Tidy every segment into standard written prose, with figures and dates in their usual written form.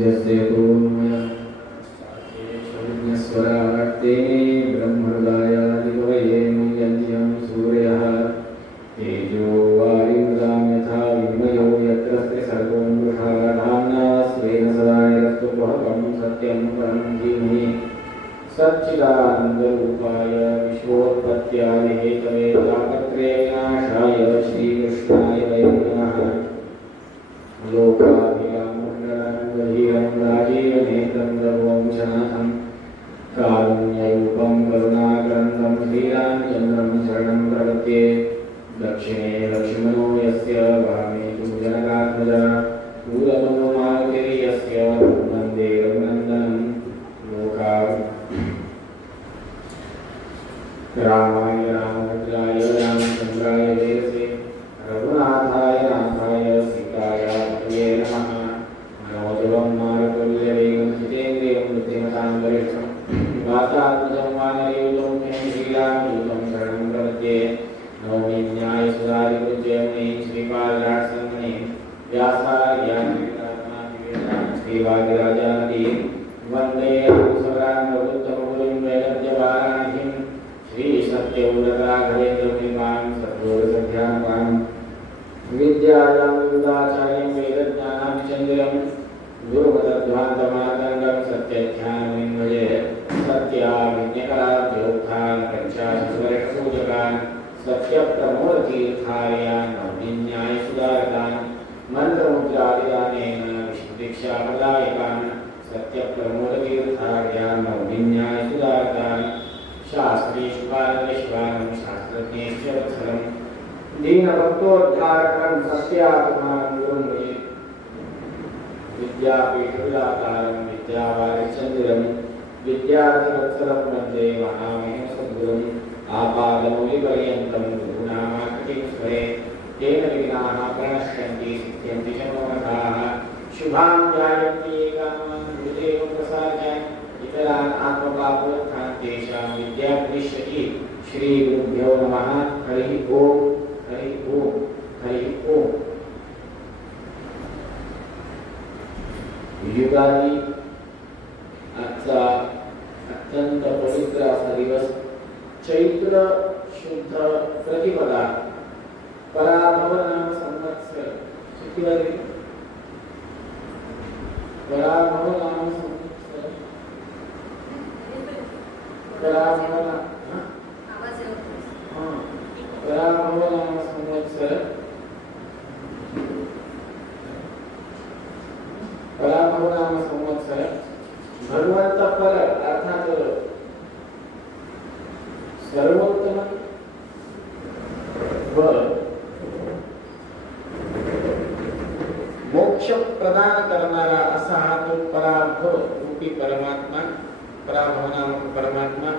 यस्य पूर्णमया स्वराट्ते ब्रह्महृदायादिकवये यज्ञं सूर्यः तेजो वायुर्दां यथा विमयो यत्र सर्वो मृषा धाम्ना स्वेन सदा निरस्तुभवं सत्यं परं धीमहि सच्चिदानन्दरूपाय विश्वोत्पत्त्यादिहेतवे तापत्रये विनाशाय श्रीकृष्णाय वै नमः। लोकाभिरामं राजीवनेत्रं रघुवंशनाथं कारुण्यरूपं करुणाकरन्दं श्रीरामचन्द्रं शरणं प्रपद्ये। दक्षिणे लक्ष्मणो यस्य वामे तु जनकात्मजा पूर्वतो मारुतिर्यस्य वन्दे रघुनन्दनं। रामाय रामभद्राय रामचन्द्राय वेदसे रघुनाथाय नाथाय सीताय प्रिये नमः। मनोजवं मारुतुल्यवेगं जितेन्द्रियं बुद्धिमतां वरिष्ठं वातात्मजं वानरयूतं श्रीरामदूतं शरणं प्रपद्ये। नौमि न्यायसुधादिपूज्यमुने श्रीपादराजसन्मने व्यासार्यान्वितात्मादिवेदान् श्रीवादिराजानदी वन्दे रामसुरान्नवोत्तमगुरुं वैरद्यवाराणिं श्रीसत्यव्रतराघवेन्द्रमुनिमां सद्गुरुसध्यात्मां विद्यायां विबुधाचार्यं वेदज्ञानाभिचन्द्रं गुरुपदध्वान्तमातङ्गं सत्यध्यानमुनिं भजे। सत्याभिज्ञकराब्धोत्थान् पञ्चाशद्वर्षपूजकान् सत्यप्रमोदतीर्थार्यान् नवनीन्यायसुधारकान् मन्त्रमुद्रादिदानेन विशुद्धिक्षाप्रदायकान् सत्यप्रमोदतीर्थार्यान् नवनीन्यायसुधारकान् शास्त्रीशुभानन्दशिवानं शास्त्रज्ञेश्च वत्सलं दीनभक्तोद्धारकं सत्यात्मानं गुरुं भजे। विद्यापीठविदातारं विद्यावारिचन्द्रं विद्यार्थिवत्सलं वन्दे महामहिं सद्गुरुम् आपादमौलिपर्यन्तं गुरूणामाकृतिं स्मरे। तेन विघ्नाः प्रणश्यन्ति सिद्ध्यन्ति च मनोरथाः शुभां ध्यायन्ति कामान् गुरुदेव प्रसाद्य इतरान् आत्मपापोत्थान् तेषां विद्या भविष्यति। श्रीगुरुभ्यो नमः। हरिः ओम् हरिः ओम् हरिः ओम्। युगादी आजचा अत्यंत पवित्र असा दिवस चैत्र शुद्ध प्रतिपदा पराभवन संवत्सर किती वाजले? पराभवन संवत्सर पराभवन पराभवन संवत्सर पराभवन संवत्सर भगवंत पर अर्थात सर्वोत्तम व मोक्ष प्रदान करणारा असा हा तो पराभव रूपी परमात्मा, पराभवनामक परमात्मा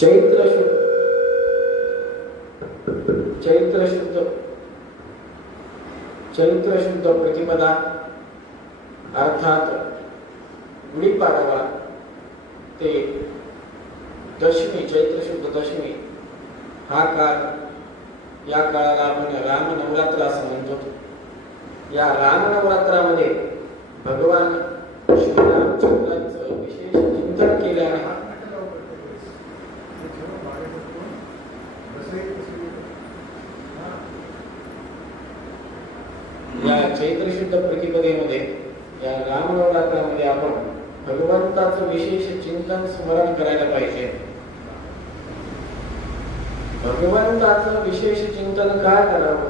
चैत्र शुद्ध प्रतिपदा अर्थात गुढीपाडवा ते दशमी, चैत्र शुद्ध दशमी हा काळ, या काळाला आपण रामनवरात्र असं म्हणतो। या रामनवरात्रामध्ये भगवान श्रीरामचंद्रांचं विशेष चिंतन केल्याने या चैत्र शुद्ध प्रतिपदेमध्ये, या रामनवरात्रामध्ये आपण भगवंताचं विशेष चिंतन स्मरण करायला पाहिजे। भगवंताचं विशेष चिंतन काय करावं?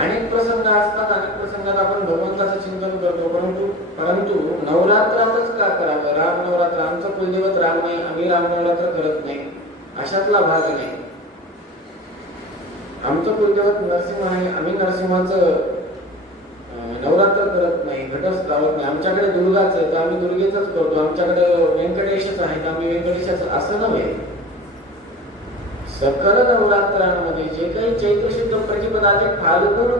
अनेक प्रसंग असतात, अनेक प्रसंगात आपण भगवंताचं चिंतन करतो, परंतु नवरात्रातच का करावं? राम नवरात्र, आमचं कुलदैवत राम नाही, आम्ही राम नवरात्र करत नाही, अशातला भाग नाही। आमचं कुलदैवत नरसिंह आहे, आम्ही नरसिंहाचं नवरात्र करत नाही, घटच लावत नाही। आमच्याकडे दुर्गाच आहे तर आम्ही दुर्गेच करतो, आमच्याकडे व्यंकटेशच आहे तर आम्ही व्यंकटेशच, असं नव्हे। सकल नवरात्रांमध्ये जे काही चैत्र शुद्ध प्रतिपदाचे फाल्गुन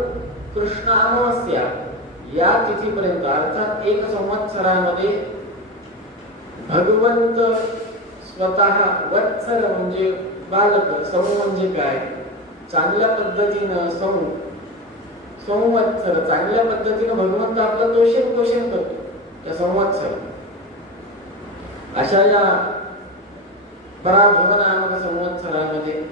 कृष्ण अमावस्या या तिथीपर्यंत अर्थात एक संवत्सरामध्ये भगवंत स्वतः वत्सल म्हणजे बालक, सौ म्हणजे काय, चांगल्या पद्धतीनं संवत्सर चांगल्या पद्धतीने भगवंत आपलं तोषण पोषण करतो त्या संवत्सर. अशा या पराभव नामक संवत्सरामध्ये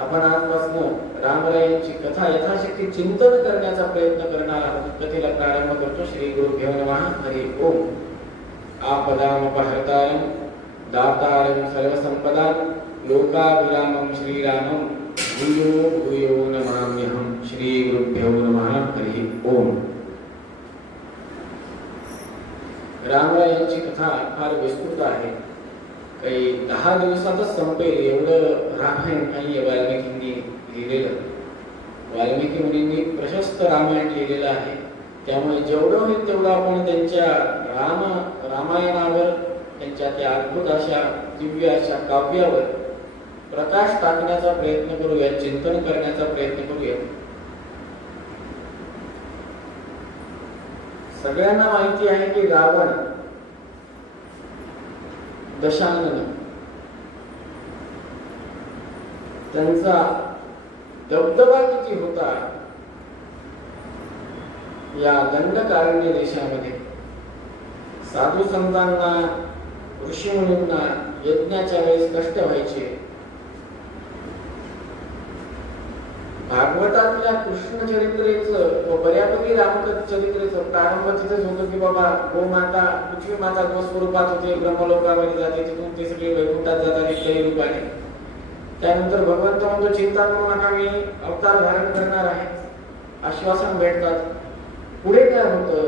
आपण आजपासून रामरायांची कथा यथाशक्ती चिंतन करण्याचा प्रयत्न करणार आहोत. कथेला प्रारंभ करतो. श्री गुरुभ्यो नमः. हरि ओम. आपदामपहर्तारं दातारं सर्वसंपदां लोकाभिरामं श्रीरामं भूयो भूयो नमाम्यहं. श्री गुरुभ्यो नमः. हरि ओम. रामरायांची कथा फार विस्तृत आहे. काही 10 दिवसातच संपेल एवढं रामायण नाही वाल्मिकींनी लिहिलेलं. वाल्मिकी मुनींनी प्रशस्त रामायण लिहिलेलं आहे. त्यामुळे जेवढं होईल तेवढं आपण त्यांच्या रामायणावर, त्यांच्या त्या अद्भुत अशा दिव्य अशा काव्यावर प्रकाश टाकण्याचा प्रयत्न करूया, चिंतन करण्याचा प्रयत्न करूया. सगळ्यांना माहिती आहे की रावण दशानन त्यांचा दबदबा किती होता या दंडकारण्य देशामध्ये. साधू संतांना, ऋषी मुनींना यज्ञाच्या वेळेस कष्ट व्हायचे. भागवतातल्या कृष्ण चरित्रेचं व बऱ्यापैकी रामचरित्रेचं प्रारंभ तिथेच होतो की बाबा गोमाता पृथ्वी माता स्वरूपात होते, ब्रह्मलोकामध्ये जाते, तिथून ते सगळे वैकुंठात जातात इत्यादी रूपाने. त्यानंतर भगवंत म्हणतो चिंता करू नका, मी अवतार धारण करणार आहे, आश्वासन भेटतात. पुढे काय होतं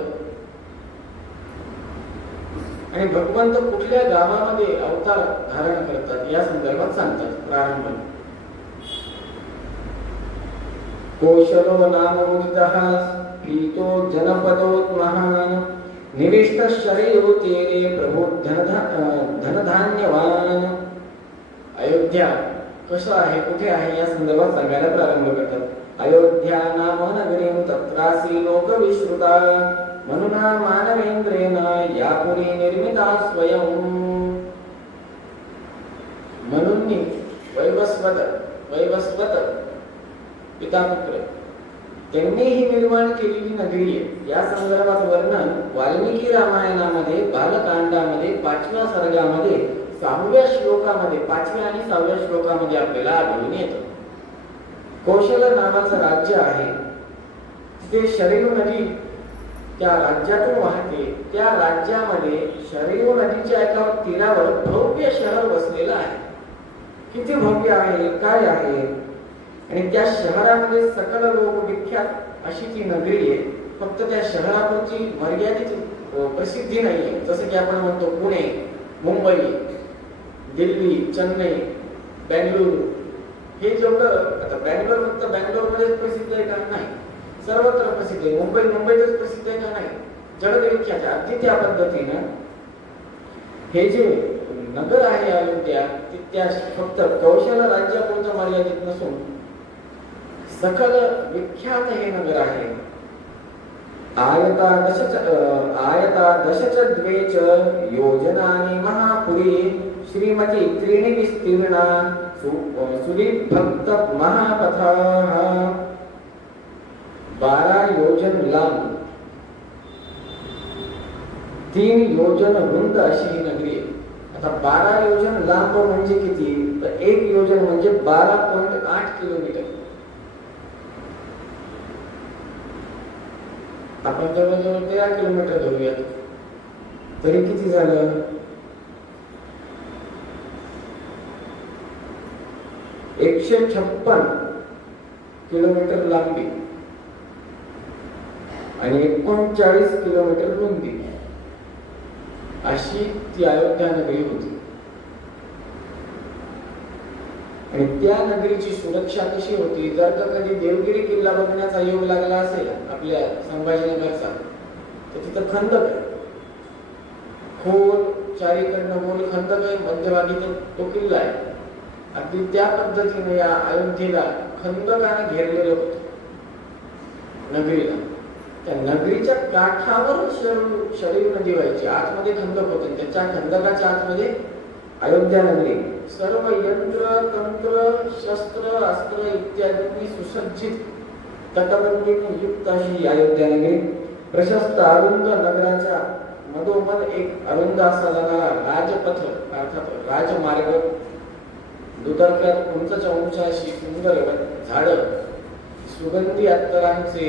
आणि भगवंत कुठल्या गावामध्ये अवतार धारण करतात या संदर्भात सांगतात. प्रारंभ कौशलो नाम मुदितः प्रीतो जनपदोत्महान् निविष्ट शरीरो तेरे प्रभु धनधान्यवान. अयोध्या कसं आहे, कुठे आहे या संदर्भात सांगायला प्रारंभ करतात. अयोध्या नाम नगरीं तत्रासी लोक विश्रुता मनुना मानवेंद्रेण यापुरी निर्मिता स्वयं. मनुंनी वैवस्वत पितापुत्र त्यांनी ही निर्माण केलेली नगरी आहे. या संदर्भात वर्णन वाल्मिकी रामायणामध्ये बालकांडामध्ये 5व्या सर्गामध्ये 6व्या श्लोकामध्ये 5व्या आणि 6व्या श्लोकामध्ये आपल्याला आढळून येतं. कौशल नावाचं राज्य आहे. तिथे शरयू नदी त्या राज्यातून वाहते. त्या राज्यामध्ये शरयू नदीच्या एका तीरावर भव्य शहर वसलेलं आहे. किती भव्य आहे, काय आहे. आणि त्या शहरामध्ये सकल लोक विख्यात अशी ती नगरी आहे. फक्त त्या शहरापुरती मर्यादित प्रसिद्धी नाहीये. जसं की आपण म्हणतो पुणे, मुंबई, दिल्ली, चेन्नई, बेंगळुरू हे जेवढं, आता बेंगलोर फक्त बेंगलोरमध्येच प्रसिद्ध आहे का? नाही, सर्वत्र प्रसिद्ध आहे. मुंबईतच प्रसिद्ध आहे का? नाही, जगविख्यात. अगदी त्या पद्धतीनं हे जे नगर आहे अयोध्या, त्या फक्त कौशल राज्यापुरतं मर्यादित नसून सकल विख्यात हे नगर आहे. आयता दशच द्वेच योजनानि महापुरी श्रीमती त्रीणि विस्तीर्णा सुविभक्त महापथाः. 12 योजन लांब, 3 योजन रुंद अशी ही नगरी आहे. आता 12 योजन लांब म्हणजे किती, तर 1 योजन म्हणजे 12.8 किलोमीटर. आपण जवळजवळ 13 किलोमीटर धरूयात, तरी किती झालं? 156 किलोमीटर लांबी आणि 39 किलोमीटर रुंदी अशी ती अयोध्या नगरी होती. आणि त्या नगरीची सुरक्षा कशी होती? जर का कधी देवगिरी किल्ला बघण्याचा योग लागला असेल आपल्या संभाजीनगरचा, तर तिथं खंदक आहे, खोल चारीकडनं गोल खंदक आहे, मध्यभागी तो किल्ला आहे. अगदी त्या पद्धतीने या अयोध्येला खंदकाने घेरलेलं होतं नगरीला. त्या नगरीच्या काठावर शरयू नदी व्हायची. आतमध्ये खंदक होते, त्याच्या खंदकाच्या आतमध्ये अयोध्या नगरी. सर्व यंत्र तंत्र शस्त्र अस्त्र इत्यादींनी सुसज्जित तटबंदीने युक्त अशी अयोध्या नगरी, प्रशस्त अरुंद नगराच्या मधोमध एक अरुंद असा जाणारा राजपथ अर्थात राजमार्ग, दुतर्फ्यात उंचच्या उंच अशी सुंदर झाडं, सुगंधी अत्तरांचे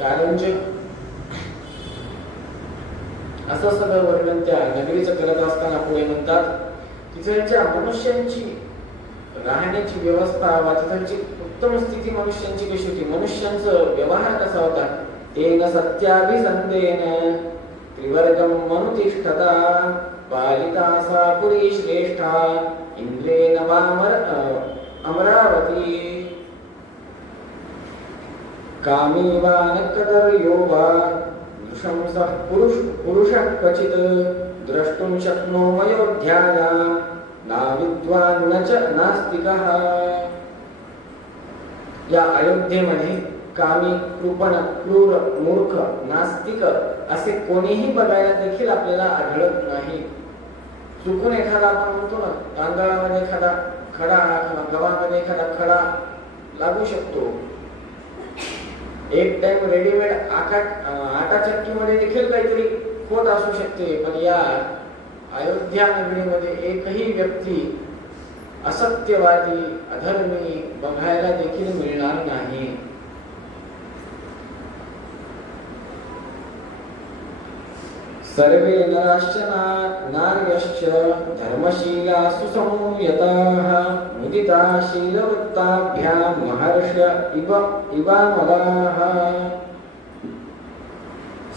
कारंजे, असं सगळं वर्णन त्या नगरीचं करत असताना पुढे म्हणतात, तिथल्या मनुष्यांची राहण्याची व्यवस्था वा तिथलची उत्तम स्थिती मनुष्यांची कशी होती, मनुष्यांचं व्यवहार कसा होता, तेन सत्याभिसंदेन त्रिवर्गम मनुतिष्ठता पालिता सा पुरी श्रेष्ठा इंद्रेण वामर अमरावती कामी वा नकदर्यो वा दृशंसः पुरुषः क्वचित् द्रष्टुं शक्नोमयोध्याया नाविद्वान् न च नास्तिकः। या अयोध्येमध्ये कामी, कृपण, क्रूर, मूर्ख, नास्तिक असे कोणीही बघायला देखील आपल्याला आढळत नाही। चुकून एखादा आपण म्हणतो ना, तांदळामध्ये एखादा खडा किंवा गव्हामध्ये एखादा खडा लागू शकतो, एक टाइम रेडीमेड आटा चक्कीमध्ये देखील काहीतरी खोट असू शकते, पण या अयोध्या नगरीमध्ये एकही व्यक्ती असत्यवादी, अधर्मी बघायला देखील मिळणार नाही। सर्वे नराश्च नार्यश्च धर्मशीला सुसंयताः मुदिता शीलवृत्ताभ्यां महर्ष इवामलाः।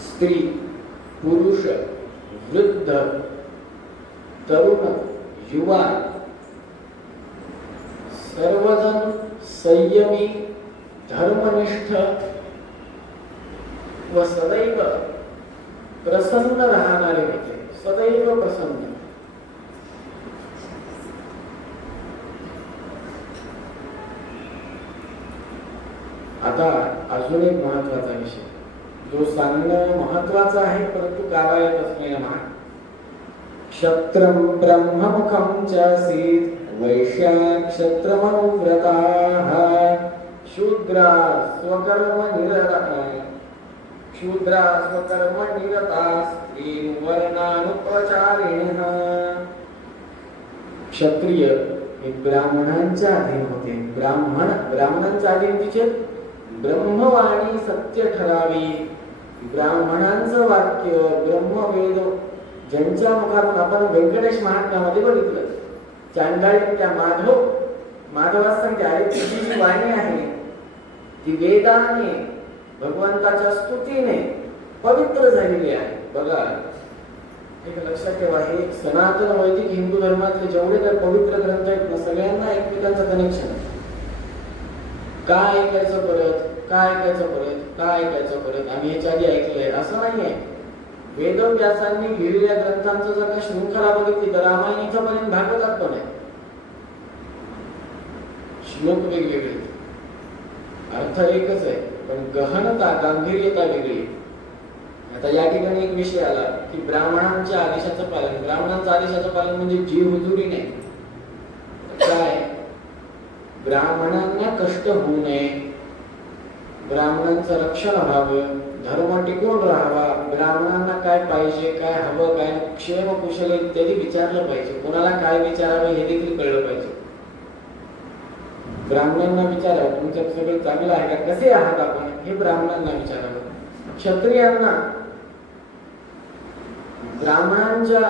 स्त्री, पुरुष, वृद्ध, तरुण, युवा सर्वजण संयमी, धर्मनिष्ठ व सदैव प्रसन्न राहणारे होते, सदैव प्रसन्न। आता अजून एक महत्वाचा विषय जो सांगणं महत्वाचा आहे परंतु गावायत असलेला महान, क्षत्रम ब्रह्ममुखम च आसीत् वैश्या क्षत्रमनुव्रताः शूद्रा स्वकर्म निरता स्त्री वर्णानुपचारिणः। क्षत्रिय हे ब्राह्मणांच्या अधीन होते, ब्राह्मणांच्या अधीन तिचे ब्रह्मवाणी सत्य ठरावी, ब्राह्मणांचं वाक्य ब्रह्मवेद ज्यांच्या मुखातून आपण व्यंकटेश महात्म्यामध्ये बघितलं, चांडाळी त्या माधवास सांगते अरे तुझी जी वाणी आहे ती वेदाने भगवंताच्या स्तुतीने पवित्र झालेली आहे। बघा, एक लक्षात ठेवा, हे सनातन वैदिक हिंदू धर्मातले जेवढे काही पवित्र ग्रंथ आहेत ना, सगळ्यांना एकमेकांचं कनेक्शन आहे। काय ऐकायचं परत, काय ऐकायचं परत, काय ऐकायचं परत, आम्ही ह्याच्या आधी ऐकलंय असं नाहीये। वेदव्यासांनी लिहिलेल्या ग्रंथांचं जर का शृंखला बघितली तर रामायण इथपर्यंत भागवतात पण आहे, श्लोक वेगवेगळे, अर्थ एकच आहे पण गहनता, गांभीर्यता वेगळी। आता या ठिकाणी एक विषय आला की ब्राह्मणांच्या आदेशाचं पालन, ब्राह्मणांचं आदेशाचं पालन म्हणजे जीव हुजुरी नाही, काय ब्राह्मणांना कष्ट होऊ नये, ब्राह्मणांचं रक्षण व्हावं, धर्म टिकून राहावा, ब्राह्मणांना काय पाहिजे, काय हवं, काय क्षेम कुशल इत्यादी विचारलं पाहिजे, कोणाला काय विचारावं हे देखील कळलं पाहिजे। ब्राह्मणांना विचारावं तुमचं सगळं चांगलं आहे का, कसे आहात आपण, हे ब्राह्मणांना विचारावं। क्षत्रियांना ब्राह्मणांच्या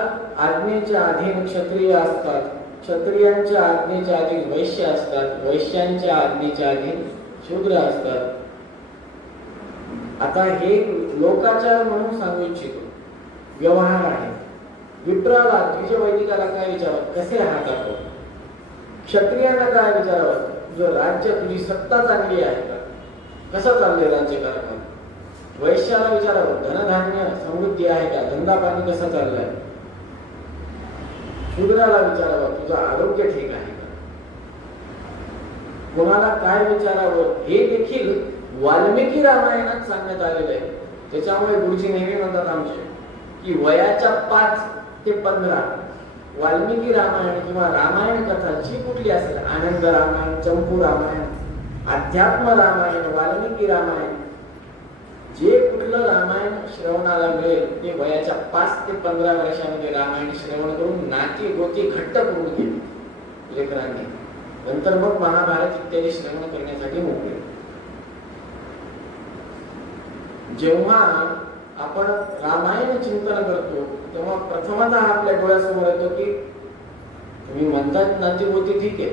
आज्ञेच्या अधीन क्षत्रिय असतात, क्षत्रियांच्या आज्ञेच्या अधीन वैश्य असतात, वैश्यांच्या आज्ञेच्या अधीन शूद्र असतात। आता हे लोकाचार म्हणून सांगू इच्छितो, व्यवहार आहे। विप्राला द्विजवैदिकाला काय विचारावं, कसे आहात आपण, क्षत्रियांना काय विचारावं, तुझं राज्य, तुझी सत्ता चांगली आहे का, कसं चाललंय राज्यकारभार, वैश्याला विचारावं धनधान्य समृद्धी आहे का, धंदा पाणी कसा चाललाय, शूद्राला विचारावं तुझं आरोग्य ठीक आहे का, कोणाला काय विचारावं हे देखील वाल्मिकी रामायणात सांगण्यात आलेलं आहे। त्याच्यामुळे गुरुजी नेहमी म्हणतात आमचे की वयाच्या 5 ते 15 वाल्मिकी रामायण किंवा रामायण कथा जी कुठली असेल, आनंद रामायण, चंपू रामायण, अध्यात्म रामायण, वाल्मिकी रामायण, जे कुठलं रामायण श्रवणाला मिळेल ते वयाच्या 5 ते 15 वर्षामध्ये रामायण श्रवण करून नाती गोती घट्ट करून घेतली लेकरांनी. नंतर मग महाभारत इत्यादी श्रवण करण्यासाठी मोकळे. जेव्हा आपण रामायण चिंतन करतो तेव्हा प्रथमतः आपल्या डोळ्यासमोर येतो की तुम्ही म्हणतात नाती गोती ठीक आहे,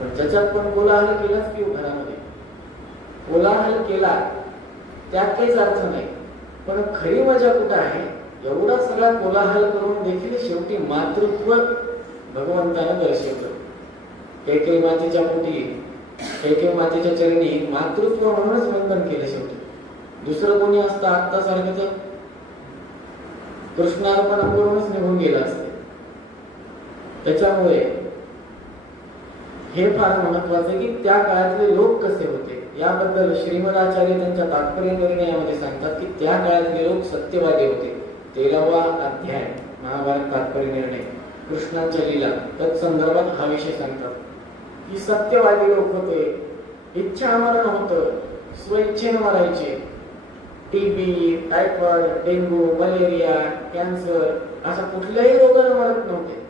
पण त्याच्यात पण कोलाहल केलाच की घरामध्ये. कोलाहल केला त्यात काहीच अर्थ नाही, पण खरी मजा कुठं आहे? एवढा सगळा कोलाहल करून देखील शेवटी मातृत्व भगवंतानं दर्शवलं. कैकेयी मातेच्या पोटी, कैकेयी मातेच्या चरणी मातृत्व म्हणूनच वंदन केलं शेवटी. दुसरं कोणी असतं आत्ता सारखं कृष्णार्पण करूनच निघून गेलं असतं. त्याच्यामुळे हे फार महत्वाचं आहे की त्या काळातले लोक कसे होते याबद्दल श्रीमदाचार्य त्यांच्या तात्पर्य निर्णयामध्ये सांगतात की त्या काळातले लोक सत्यवादी होते. 13वा अध्याय महाभारत तात्पर्य निर्णय, कृष्णांच्या लीला, तत्संदर्भात हा विषय सांगतात की सत्यवादी लोक होते. इच्छा मरण होतं, स्वेच्छेने मरायचे. TB, typhoid, dengue, malaria, cancer अशा कुठल्याही रोगाने मरत नव्हते.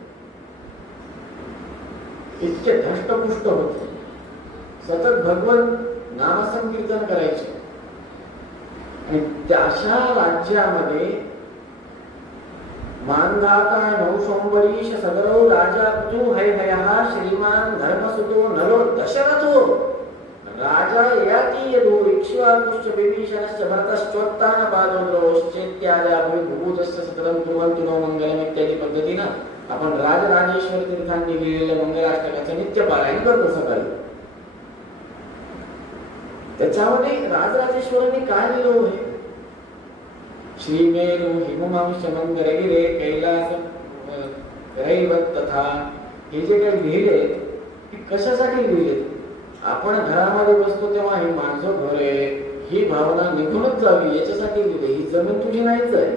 इतके धष्टपुष्ट होते. सतत भगवंत नामसंकीर्तन करायचे. आणि अशा राज्यामध्ये मानधाता नौशंबरीश सगरो राजा पुतु हैहयः श्रीमान धर्मसुतो नरो दशरथो राजा याति यदु इक्ष्वाकुश्च विभीषणश्च भरतश्चोत्तान पादोद्रोश्चेत्याद्या भूभूतस्य सततं कुर्वन्तु नो मंगलम इत्यादी पद्धतीनं आपण राजराजेश्वर तीर्थांनी लिहिलेलं मंगलाष्टकाचं नित्य पारायण करतो सकाळी. त्याच्यामध्ये राजराजेश्वरांनी काय लिहिलं आहे? श्रीमेरु हिममांश मंगरगिरे कैलास रैवत तथा, हे जे काही लिहिले ते कशासाठी लिहिले? आपण घरामध्ये बसतो तेव्हा हे माझं घर आहे ही भावना निघूनच जावी याच्यासाठी लिहिले. ही जमीन तुझी नाहीच आहे.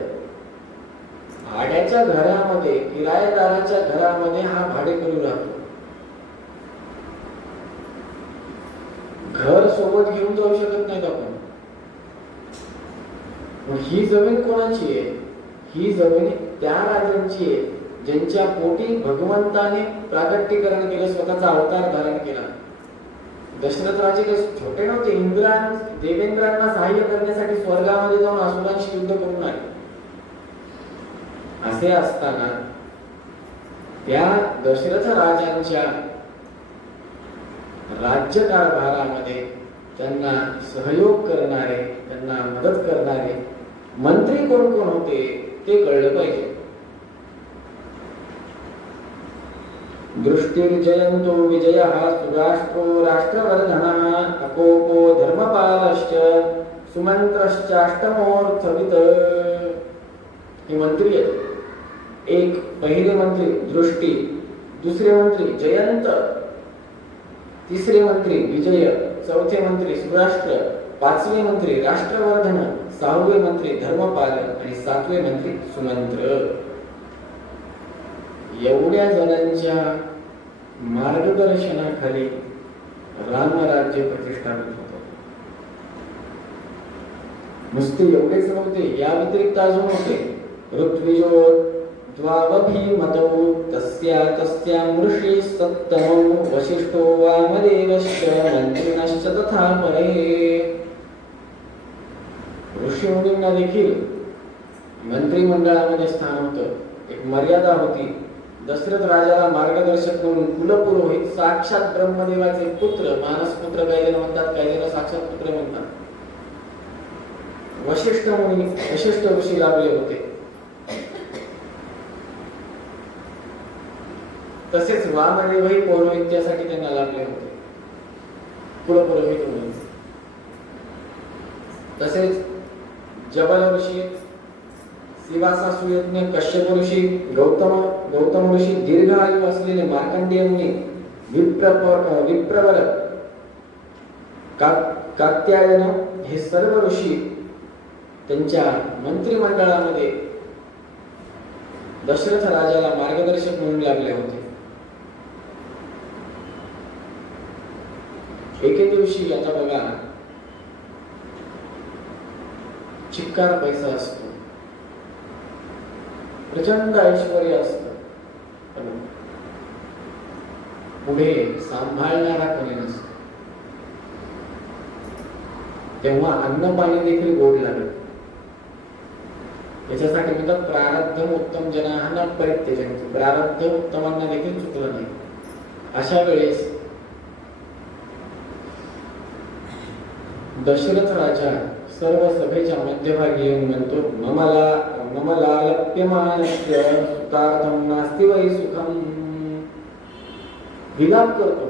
भाड्याच्या घरामध्ये, किरायेदाराच्या घरामध्ये हा भाडेकरू राहतो. घर सोबत घेऊन जाऊ शकत नाहीत आपण. ही जमीन कोणाची आहे? ही जमीन त्या राजांची आहे ज्यांच्या पोटी भगवंताने प्रागट्यकरण केलं, स्वतःचा अवतार धारण केला. दशरथ राजे काही छोटे नव्हते. देवेंद्रांना सहाय्य करण्यासाठी स्वर्गामध्ये जाऊन असुरांशी युद्ध करून आले. असे असताना त्या दशरथ राजांच्या राज्यकारभारामध्ये त्यांना सहयोग करणारे, त्यांना मदत करणारे मंत्री कोण कोण होते ते कळलं पाहिजे. दृष्टिर्जयंतो विजयः सुराष्ट्रो राष्ट्रवर्धनः अकोपो धर्मपालश्च सुमंत्रश्चाष्टमोऽर्थवित्. हे मंत्री आहेत. एक पहिले मंत्री दृष्टी, दुसरे मंत्री जयंत, तिसरे मंत्री विजय, चौथे मंत्री सुराष्ट्र, पाचवे मंत्री राष्ट्रवर्धन, सहावे मंत्री धर्मपाल आणि सातवे मंत्री सुमंत्र. एवढ्या जणांच्या मार्गदर्शनाखाली रामराज्य प्रतिष्ठापित होतं. नुसते एवढेच नव्हते, या व्यतिरिक्त अजून होते. ऋत्विजो द्वावभीमतौ तस्या तस्यामृषी सत्तमौ वसिष्ठो वामदेवश्च मंत्रिणश्च तथा परे. ऋषीमुनींना देखील मंत्रिमंडळामध्ये स्थान होतं. एक मर्यादा होती. दशरथ राजाला मार्गदर्शक म्हणून कुलपुरोहित साक्षात ब्रह्मदेवाचे पुत्र, मानसपुत्र काही जण म्हणतात, काही जण साक्षात पुत्र म्हणतात, वशिष्ठ मुनी, वशिष्ठ ऋषी लाभले होते. तसेच वामदेवही पौरोहित्यासाठी त्यांना लाभले होते, कुलपुरोहित म्हणून. तसेच जबल ऋषी, शिवासासु यज्ञ कश्यप ऋषी, गौतम ऋषी, दीर्घ आयु असलेले मार्कंडेय मुनी, विप्रवर, कात्यायन, हे सर्व ऋषी त्यांच्या मंत्रिमंडळामध्ये दशरथ राजाला मार्गदर्शक म्हणून लागले होते. एके दिवशी आता बघा चिक्कार पैसा असतो, प्रचंड ऐश्वर्य असतं, पण पुढे सांभाळणारा कोणी नसतो. तेव्हा अन्न पाणी देखील गोड लागेल. याच्यासाठी म्हणतात प्रारब्धम उत्तम जनांना परित्यजन्ति. प्रारब्ध उत्तमांना देखील चुकलं नाही. अशा वेळेस दशरथ राजा सर्व सभेच्या मध्यभागी येऊन म्हणतो, ममला लप्यमानस्य सुतार्थम नास्ति वै सुखम. विलाप करतो,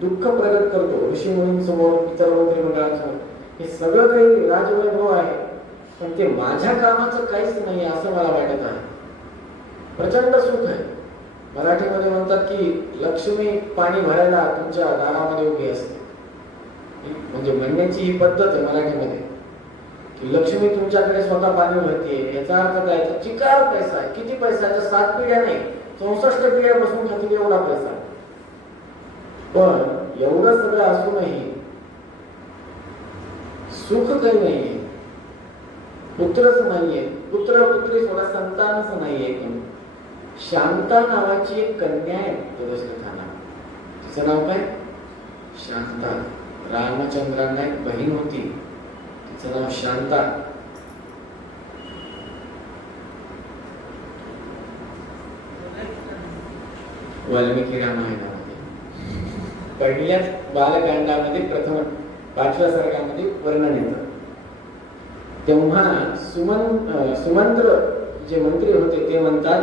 दुःख प्रगट करतो ऋषी मुनींसमोर, इतर मंत्री मंडळांसमोर. हे सगळं काही राजवैभव आहे, पण ते माझ्या कामाचं काहीच नाही असं मला वाटत आहे. प्रचंड सुख आहे. मराठीमध्ये म्हणतात की लक्ष्मी पाणी भरायला तुमच्या दारामध्ये उभी असते. म्हणजे म्हणण्याची ही पद्धत आहे मराठीमध्ये की लक्ष्मी तुमच्याकडे स्वतः पाणी भरते. याचा अर्थ काय? चिकार पैसा आहे. किती पैसा आहे? 7 पिढ्या नाही, 64 पिढ्या बसून खातील एवढा पैसा. पण एवढं सगळं असूनही सुख काही नाहीये, पुत्रच नाहीये. पुत्र पुत्री सोडा संतानच नाहीये. शांता नावाची एक कन्या आहे दशरथाला. तिचं नाव काय? शांता. रामचंद्रांना एक बहीण होती, तिचं नाव शांता. वाल्मिकी रामायणामध्ये पहिल्याच बालकांडामध्ये प्रथम 5व्या सर्गामध्ये वर्णन येतं. तेव्हा सुमंत्र जे मंत्री होते ते म्हणतात,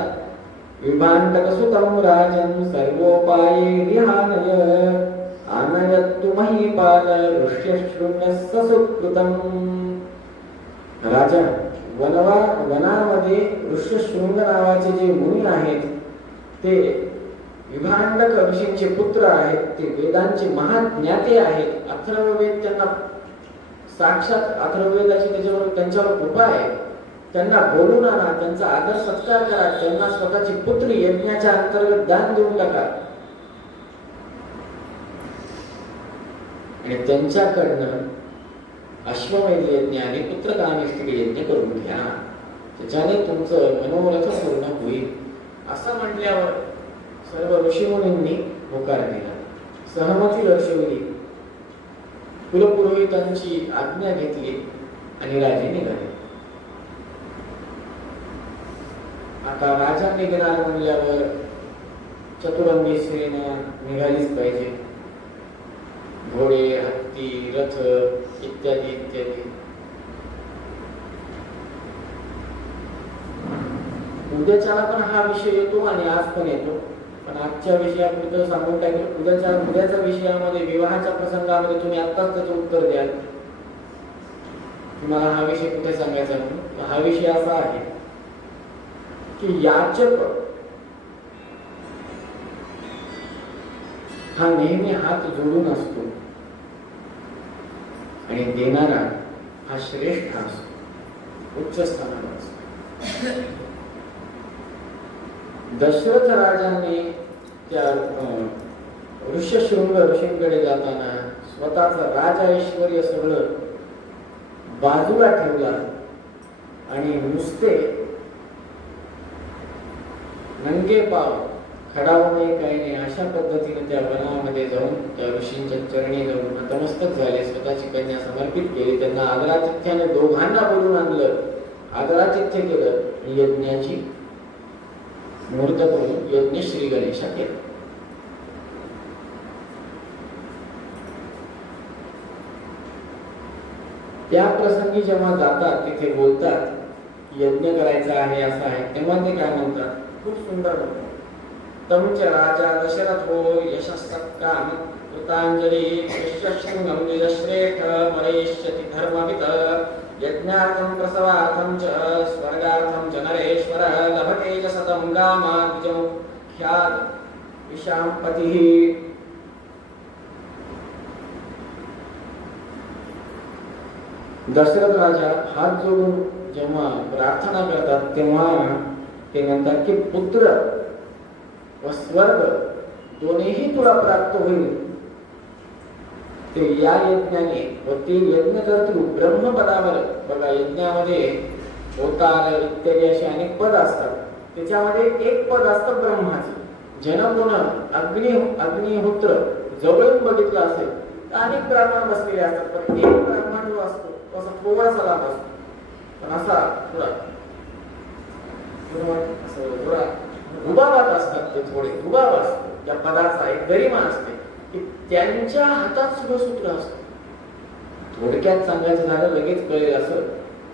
विभांडकसुतं राजन् सर्वोपाये विहानय आनयत्तु महीपाल ऋष्यशृण्यस्य सुकृतं. राजा, वनामध्ये ऋष्यशृंग नावाचे जे मुनी आहेत ते विभांडक ऋषींचे पुत्र आहेत. ते वेदांचे महाज्ञाते आहेत. अथर्ववेद त्यांना साक्षात अथर्ववेदाची त्यांच्यावर कृपा आहे. त्यांना बोलून आणा, त्यांचा आदर सत्कार करा, त्यांना स्वतःची पुत्री यज्ञाच्या अंतर्गत दान देऊन टाका आणि त्यांच्याकडनं अश्वमेध यज्ञ आणि पुत्रकामेष्टिक यज्ञ करून घ्या, त्याच्याने तुमचं मनोरथ पूर्ण होईल. असं म्हटल्यावर सर्व ऋषीमुनींनी होकार दिला, सहमती दर्शवली, कुलपुरोहितांची आज्ञा घेतली आणि राजे निघाले. आता राजा निघणार म्हणल्यावर चतुरंगी सेना निघालीच पाहिजे. घोडे, हत्ती, रथ इत्यादी इत्यादी. उद्याच्याला पण हा विषय येतो आणि आज पण येतो, पण आजच्या विषयापुरतं सांगून टाकलं. उद्याच्या विषयामध्ये विवाहाच्या प्रसंगामध्ये तुम्ही आत्ताच त्याचं उत्तर द्याल. तुम्हाला हा विषय कुठे सांगायचा म्हणून. हा विषय असा आहे की याचक हा नेहमी हात जोडून असतो आणि देणारा हा श्रेष्ठ असतो, उच्च स्थानावर असतो. दशरथ राजाने त्या ऋष्यशृंग ऋषींकडे जाताना स्वतःचं राज ऐश्वर्य सगळं बाजूला ठेवला आणि नुसते नंगे पाव, खडावू नये काही नाही अशा पद्धतीने त्या वनामध्ये जाऊन त्या ऋषींच्या चरणी जाऊन नतमस्तक झाले. स्वतःची कन्या समर्पित केली. त्यांना आदरातिथ्याने दोघांना बोलून आणलं, आदरातिथ्य केलं आणि यज्ञाची मुहूर्त करून यज्ञ श्री गणेशा केला. त्या प्रसंगी जेव्हा जातात तिथे बोलतात यज्ञ करायचा आहे असं आहे, तेव्हा ते काय म्हणतात? खूप सुंदर म्हणतात, तमच राजा दशरथो यशस्सत्काम कृतांजली विश्वशृंगम निजश्रेष्ठ मरेष्यति धर्मवित यज्ञार्थं प्रसवार्थं च स्वर्गार्थं च नरेश्वर लभते च सतं गामाद्विजमुख्यात् विशांपतिः. दशरथ राजा हात जोडून जेव्हा प्रार्थना करतात तेव्हा ते म्हणतात की पुत्र व स्वर्ग दोन्हीही तुला प्राप्त होईल. ते या यज्ञाने व ते यज्ञकर्तृ ब्रह्मपदावर, बघा यज्ञामध्ये होतार इत्यादी असे अनेक पद असतात, त्याच्यामध्ये एक पद असतं ब्रह्माचं. जनगुण अग्निहोत्र जवळून बघितलं असेल तर अनेक ब्राह्मण बसलेले असतात, पण एक ब्राह्मण जो असतो तो असा थोडासा लांब असतो, पण असा थोडा उभावात असतात, ते थोडे उभाव असतो, त्या पदाचा एक गरिमा असते की त्यांच्या हातात सुद्धा सूत्र असतं. थोडक्यात सांगायचं झालं, लगेच कळेल असं,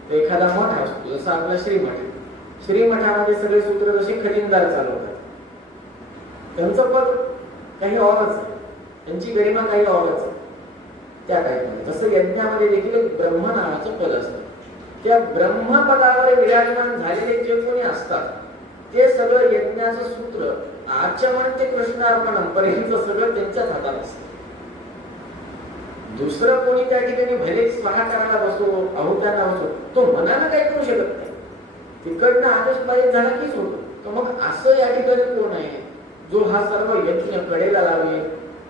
तर एखादा मठ असतो, जसं आपला श्रीमठामध्ये सगळे सूत्र जसे खजिनदार चालवतात, त्यांचं पद काही औरच, त्यांची गरिमा काही औरच, त्या टाईपमध्ये. जसं यज्ञामध्ये देखील एक ब्रह्म नावाचं पद असतं. त्या ब्रह्मपदावर विराजमान झालेले जे कोणी असतात ते सगळं यज्ञाचं सूत्र आचमन ते कृष्णार्पणम पर्यंत सगळं त्यांच्याच हातात असतं. दुसरं कोणी त्या ठिकाणी भले स्वहा करायला बसो, आहुत्यांना बसो, तो मनानं काही करू शकत नाही. तिकडनं आदेश पाहिजे झाला कीच होतो. तर मग असं या ठिकाणी कोण आहे जो हा सर्व यज्ञ कडेला लावेल,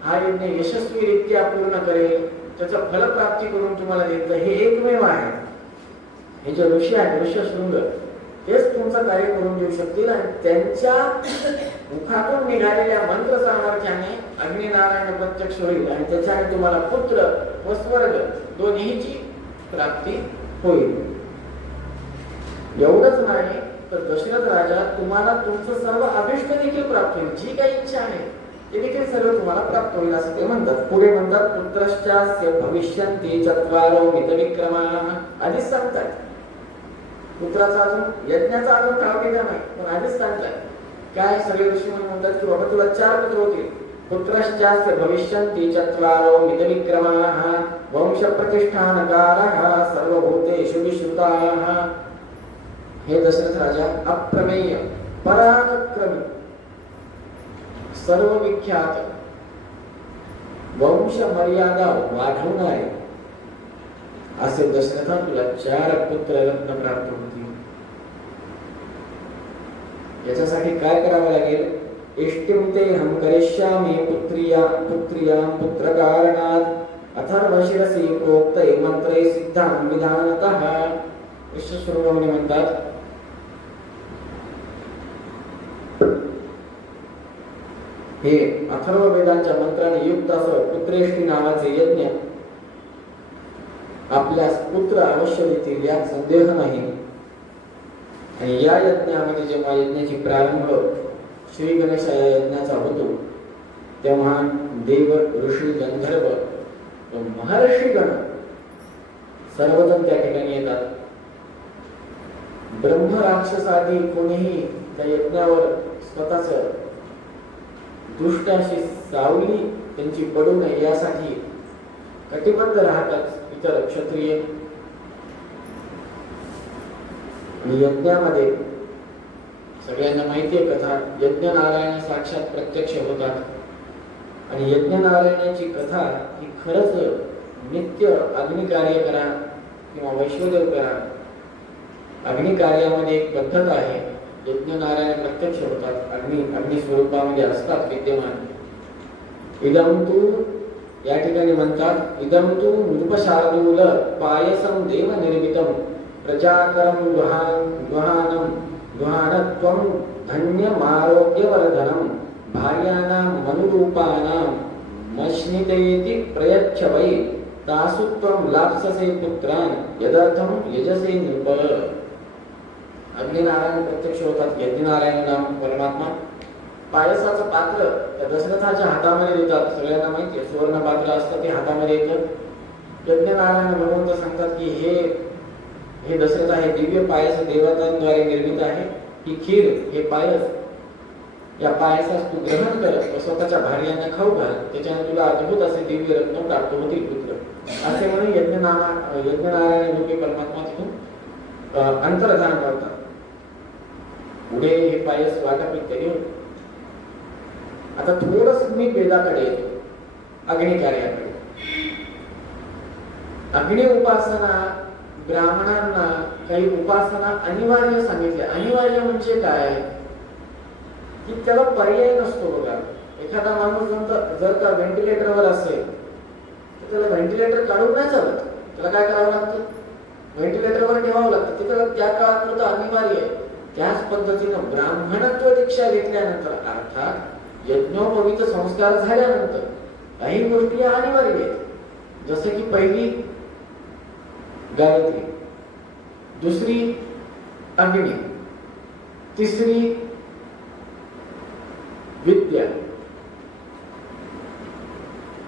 हा यज्ञ यशस्वीरित्या पूर्ण करेल, त्याचं फलप्राप्ती करून तुम्हाला देतं, हे एकमेव आहे. हे जे ऋषी आहेत, ऋषशृंग, तेच तुमचं कार्य करून देऊ शकतील. आणि त्यांच्या मुखातून निघालेल्या मंत्र सामर्थ्याने अग्निनारायण प्रत्यक्ष होईल आणि त्याच्याने तुम्हाला पुत्र व स्वर्ग दोन्हीची प्राप्ती होईल. एवढंच नाही तर दशरथ राजा तुम्हाला तुमचं सर्व अभिष्ट देखील प्राप्त होईल. जी काही इच्छा आहे ते देखील सर्व तुम्हाला प्राप्त होईल असं ते म्हणतात. पुढे म्हणतात पुत्रश्चास्य भविष्यन्ति चत्वारो मितविक्रमाः. आधीच सांगतात पुत्राचा अजून यज्ञाचा अजून ठाव नाही, पण आधीच सांगतात काय सगळे ऋषी म्हणतात की बाबा तुला 4 पुत्र होतील. पुत्रश्चास्य भविष्यन्ति चत्वारो मितविक्रमाः वंश प्रतिष्ठानकारः सर्वभूतेषु विश्रुताः. हे दशरथ राजा अप्रमेय पराक्रमी सर्व विख्यात वंश मर्यादा वाढवणारे असे दशरथा तुला 4 पुत्र रत्न प्राप्त होतील. याच्यासाठी काय करावं लागेल? इष्टिं ते हम करिष्यामि पुत्रियां पुत्रकारणात् अथर्वशिरसि प्रोक्तै मंत्रे सिद्धां विधानतः. ऋषशृंगमुनी म्हणतात हे अथर्व वेदांच्या मंत्राने युक्त असं पुत्रेष्टी नावाचे यज्ञ आपल्यास पुत्र अवश्य देतील यात संदेह नाही. आणि या यज्ञामध्ये जेव्हा यज्ञाची प्रारंभ श्री गणेश या यज्ञाचा होतो तेव्हा देव ऋषी गंधर्व महर्षीगण सर्वजण त्या ठिकाणी येतात. ब्रह्म राक्षसादी कोणीही त्या यज्ञावर स्वतःच दुष्ट अशी सावली त्यांची पडू नये यासाठी कटिबद्ध राहतात इतर क्षत्रिय. यज्ञामध्ये सगळ्यांना माहिती आहे कथा, यज्ञ नारायण साक्षात प्रत्यक्ष होतात. आणि यज्ञ नारायणाची कथा ही खरंच नित्य अग्निकार्य करा किंवा वैश्वदेव करा, अग्निकार्यामध्ये एक पद्धत आहे. यज्ञ नारायण प्रत्यक्ष होतात, अग्नि स्वरूपामध्ये असतात विद्यमान. इदं तु या ठिकाणी म्हणतात इदं तु नृपशार्दूल पायसं देव निर्मितं प्रजाकरं दुहानत्वं धन्यमारोग्यवर्धनं भार्याणां मनुरूपाणां मश्नितेति प्रयच्छ वै तासु त्वं लाप्ससे पुत्रान् यदर्थं यजसे नृप. अग्निनारायण प्रत्यक्ष होतात. यज्ञनारायण नाम परमात्मा पायसाचं पात्र त्या दशरथाच्या हातामध्ये देतात. सगळ्यांना माहिती आहे सुवर्ण पात्र असतं ते हातामध्ये येतं. यज्ञनारायण भगवंत सांगतात की हे दशरथ आहे दिव्य पायस देवतांद्वारे निर्मित आहे. ही खीर हे पायस या पायसास तू ग्रहण कर, स्वतःच्या भार्यांना खाऊ घाल, त्याच्याने तुला अद्भुत असे दिव्य रत्न प्राप्त होतील पुत्र. असे म्हणून यज्ञनारायण रूपी परमात्मा तिथून अंतर्धान करतात. पुढे हे पायस वाटप इत्यादी होते. आता थोडस मी वेदाकडे येतो, अग्निकार्याकडे. अग्नि उपासना ब्राह्मणांना काही उपासना अनिवार्य सांगितल्या. अनिवार्य म्हणजे काय की त्याला पर्याय नसतो. बघा एखादा माणूस जर का व्हेंटिलेटरवर असेल तर त्याला व्हेंटिलेटर काढून नाही चालत. त्याला काय करावं लागतं? व्हेंटिलेटरवर ठेवावं लागतं. ते त्याला त्या काळात अनिवार्य आहे. त्याच पद्धतीनं ब्राह्मणत्व दीक्षा घेतल्यानंतर अर्थात यज्ञोपवीत संस्कार झाल्यानंतर काही गोष्टी या अनिवार्य आहेत. जसं की पहिली गायत्री, दुसरी अग्नी, तिसरी विद्या.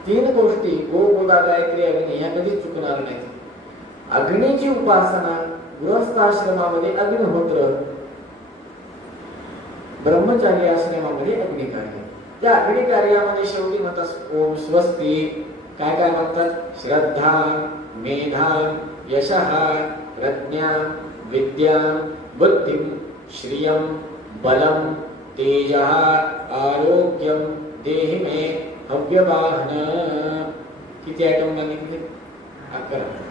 तीन गोष्टी गोदा गायत्री अग्नी ह्या कधीच चुकणार नाहीत. अग्नीची उपासना गृहस्थाश्रमामध्ये अग्निहोत्र, ब्रह्मचारी आश्रमामध्ये अग्निकार्य. त्या अग्निकार्यामध्ये शेवटी म्हणतात ओम स्वस्ती, काय काय म्हणतात? श्रद्धा, मेधा, यशः, प्रज्ञा, विद्या, बुद्धिं, श्रियं, बलं, तेजः, आरोग्यम, देहि मे हव्यवाहन. किती आयटम मागितले? 11.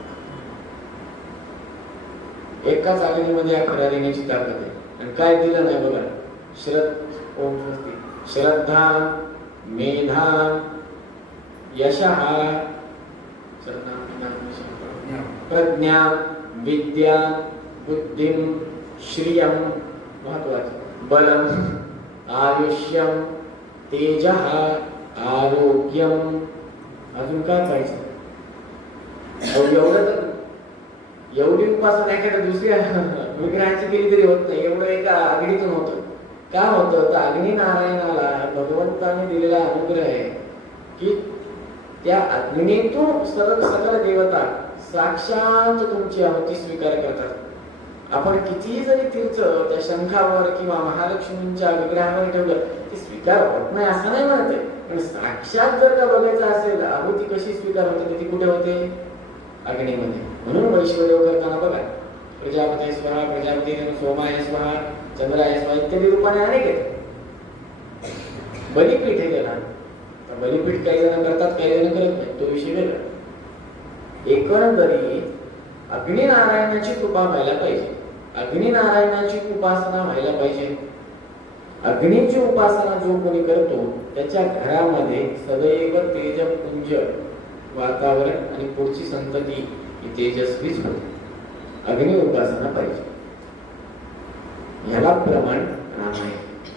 एकाच अग्नीमध्ये 11 देण्याची ताकद आहे. आणि काय दिलं नाही बघा. ओम स्वस्ती, श्रद्धा, मेधा, यशः, प्रज्ञा, विद्या, बुद्धिं, श्रियं, महत्वाचं, बलम, आयुष्यम, तेजः, आरोग्यम. अजून काय पाहिजे? एवढं तर एवढी उपासना एखाद्या दुसऱ्या विग्रहाची केली तरी होत नाही. एवढं एका अग्नीतून होतं. का होतं? तर अग्नी नारायणाला भगवंताने दिलेला अनुग्रह आहे की त्या अग्नीतून सकल देवता साक्षात तुमची आहुती स्वीकार करतात. आपण कितीही जरी तीर्थ त्या शंखावर किंवा महालक्ष्मींच्या विग्रहावर ठेवलं ते स्वीकार होत नाही असं नाही म्हणते. पण साक्षात जर का बघायचं असेल आहुती कशी स्वीकार होते ती कुठे होते? अग्नीमध्ये. म्हणून वैश्वदेव करताना बघा प्रजापती स्वहा, प्रजापती सोमाय स्वहा, चंद्राय स्वहा इत्यादी रूपाने अनेक आहेत. बलिपीठ हे गेला. बलिपीठ काही जण करतात, काही जण करत नाही, तो विषय वेगळा. एकंदरी अग्निनारायणाची कृपा व्हायला पाहिजे. अग्निनारायणाची उपासना व्हायला पाहिजे. अग्नीची उपासना जो कोणी करतो त्याच्या घरामध्ये सदैव तेजपुंज वातावरण आणि पुढची संतती ही तेजस्वीच होते. अग्नी उपासना पाहिजे. ह्याला प्रमाण राम आहे.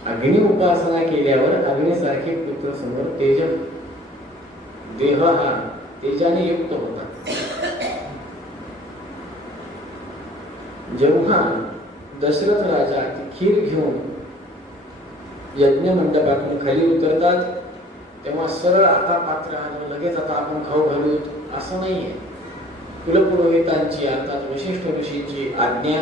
अग्नी उपासना केल्यावर अग्नीसारखे पुत्र समोर तेज, देह हा तेजाने युक्त होता. जेव्हा दशरथ राजा खीर घेऊन यज्ञ मंडपातून खाली उतरतात तेव्हा सरळ आता पात्र आलं, लगेच आता आपण खाऊ घालू असं नाहीये. कुलपुरोहितांची अर्थात वशिष्ठ ऋषींची आज्ञा,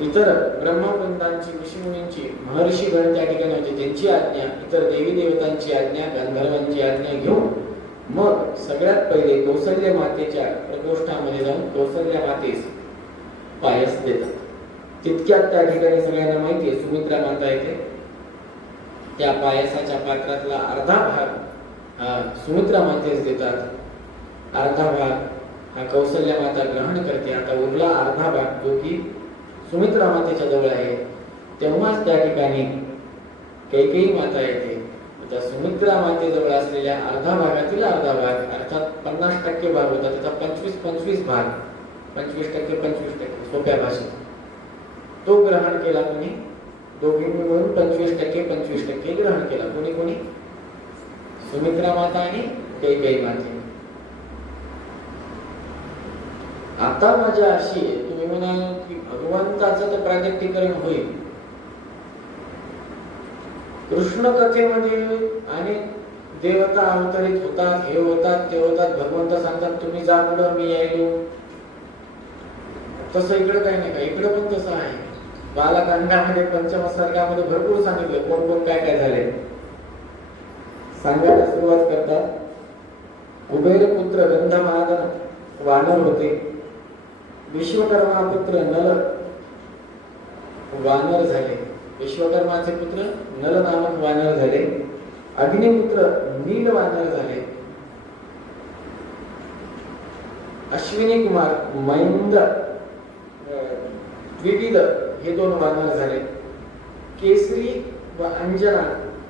इतर ब्रह्मवृंदांची, ऋषीमुनींची, महर्षीगण त्या ठिकाणी होते त्यांची आज्ञा, इतर देवी देवतांची आज्ञा, गंधर्वांची आज्ञा घेऊन मग सगळ्यात पहिले कौसल्य मातेच्या प्रकोष्ठामध्ये जाऊन कौसल्य मातेस पायस देतात. तितक्यात त्या ठिकाणी सगळ्यांना माहिती आहे सुमित्रा माता येते. त्या पायसाच्या पात्रातला अर्धा भाग सुमित्रा मातेस देतात, अर्धा भाग हा कौसल्य माता ग्रहण करते. आता उरला अर्धा भाग जो की सुमित्रा मातेच्या जवळ आहे. तेव्हाच त्या ठिकाणी कैकेयी माता येते. त्या सुमित्रा मातेजवळ असलेल्या अर्धा भागातील अर्धा भाग अर्थात 50% भाग होता त्याचा 25-25 भाग, 25% सोप्या भाषेत तो ग्रहण केला. कोणी? दोघींनी मिळून 25% ग्रहण केला. कोणी कोणी? सुमित्रा माता आणि कैकेयी माता. आता मजा अशी आहे, तुम्ही म्हणाल की भगवंताचं तर प्रागट्यकरण होईल. कृष्ण कथेमध्ये आणि देवता अवतरित होतात, हे होतात, ते होतात. भगवंत सांगतात तुम्ही जा पुढं, मी यायलो. तसं इकडे काही नाही का? इकडे पण तसं आहे. बालकांडामध्ये पंचम सर्गामध्ये भरपूर सांगितलं कोण कोण काय काय झाले. सांगायला सुरुवात करतात. कुबेर पुत्र गंधमादन वानर होते. विश्वकर्मा पुत्र नल वानर झाले. विश्वकर्माचे पुत्र नल नामक वानर झाले. अग्निपुत्र नील वानर झाले. अश्विनी कुमार मैंद द्विविध हे 2 वानर झाले. केसरी व अंजना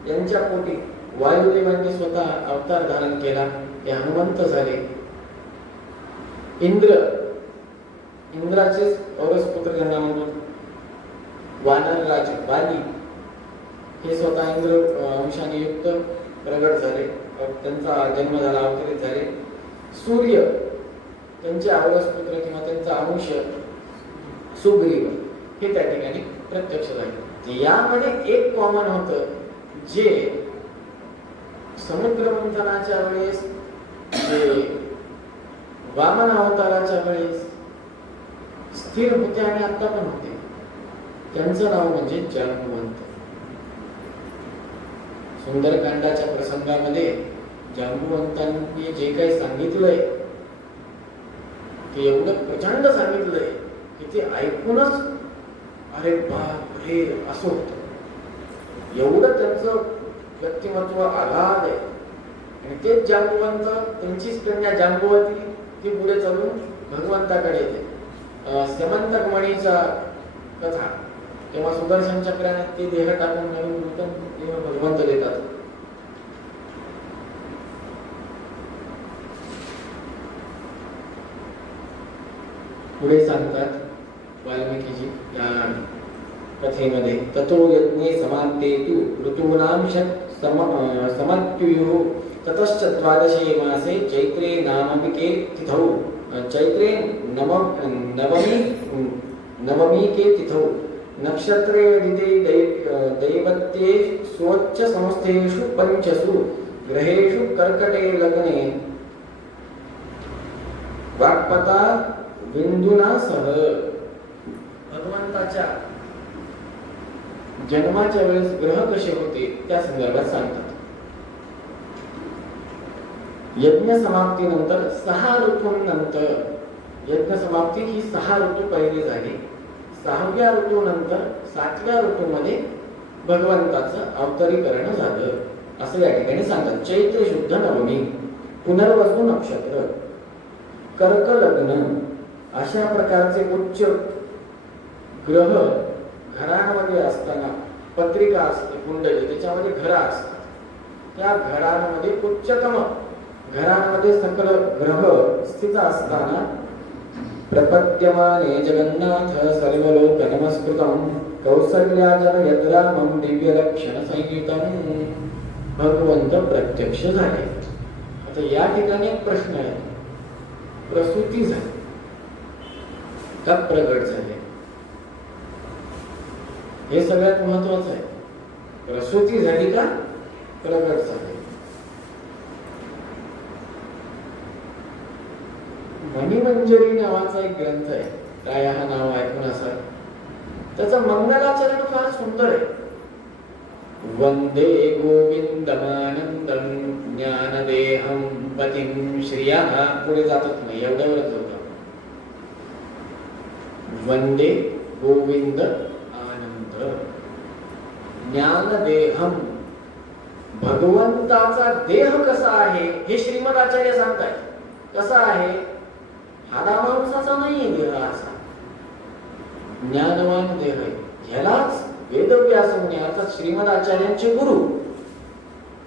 यांच्या पोटी वायुदेवांनी स्वतः अवतार धारण केला. ते हनुमंत झाले. इंद्राचे औरस पुत्र ज्यांना म्हणून वानर राज बाली हे स्वतः इंद्र अंशाने युक्त प्रगट झाले, त्यांचा जन्म झाला, अवतरित झाले. सूर्य त्यांचे औरस पुत्र किंवा त्यांचा अंश सुग्रीव हे त्या ठिकाणी प्रत्यक्ष झाले. यामध्ये एक कॉमन होतं, जे समुद्र मंथनाच्या वेळेस, जे वामन अवताराच्या वेळेस स्थिर होते आणि आता पण होते, त्यांचं नाव म्हणजे जांबुवंत. सुंदरकांडाच्या प्रसंगामध्ये जांबुवंतांनी जे काही सांगितलंय ते एवढं प्रचंड सांगितलंय की ते ऐकूनच अरे बाप रे असं होतं. एवढं त्यांचं व्यक्तिमत्व आघाद आहे. आणि तेच जांबुवंत, त्यांचीच कन्या जांबुवती, ती पुढे चालून भगवंताकडे येते. समंतक मणीचा कथा, तेव्हा सुदर्शन चक्राने ते देह टाकून नवीन नूतन देह भगवंत देतात. पुढे सांगतात वाल्मिकीजी या कथेमध्ये, ततो यज्ञे समाप्ते तु ऋतूनां समत्युः ततश्च द्वादशे मासे चैत्रे नाममिके तिथौ नवमीके तिथौ नक्षत्रे दैवत्ये स्वच्छ संस्थेषु पंचसु ग्रहेषु कर्कटे लग्ने वाक्पता बिंदुना सह. भगवंताच्या जन्माच्या वेळेस ग्रह कसे होते त्या संदर्भात सांगतात. यज्ञ समाप्तीनंतर 6 ऋतूंनंतर, यज्ञ समाप्ती ही 6 ऋतू पहिले झाले. 6व्या ऋतूनंतर 7व्या ऋतूमध्ये भगवंताचं अवतरीकरण झालं असं या ठिकाणी सांगतात. चैत्र शुद्ध नवमी, पुनर्वसू नक्षत्र, कर्क लग्न अशा प्रकारचे उच्च ग्रह घरांमध्ये असताना, पत्रिका असते कुंडली, त्याच्यामध्ये घरा असतात, त्या घरांमध्ये उच्चतम घरांमध्ये सकल ग्रह स्थित असताना प्रपद्यमाने जगन्नाथ सर्वलोक नमस्कृतम कौसल्याजन यद्रामं दिव्य लक्षण संयुतम भगवंत प्रत्यक्ष झाले. आता या ठिकाणी एक प्रश्न आहे, प्रसूती झाली का प्रगट झाले? हे सगळ्यात महत्वाचं आहे. प्रसूती झाली का प्रगट झाले? मणिमंजरी नावाचा एक ग्रंथ आहे, काय हा नाव ऐकून असाल. त्याचं मंगलाचरण फार सुंदर आहे. वंदे गोविंदमानंदं ज्ञानदेहं पतिं श्रियः, पुढे जातच नाही, एवढ्यावरच होतं. वंदे गोविंद आनंद ज्ञानदेहम, भगवंताचा देह कसा आहे हे श्रीमद आचार्य सांगतात. कसा आहे? हाडामांसाचा नाहीये देह, असा ज्ञानवान देह आहे. ह्यालाच वेदव्यास मुनी अर्थात श्रीमद आचार्यांचे गुरु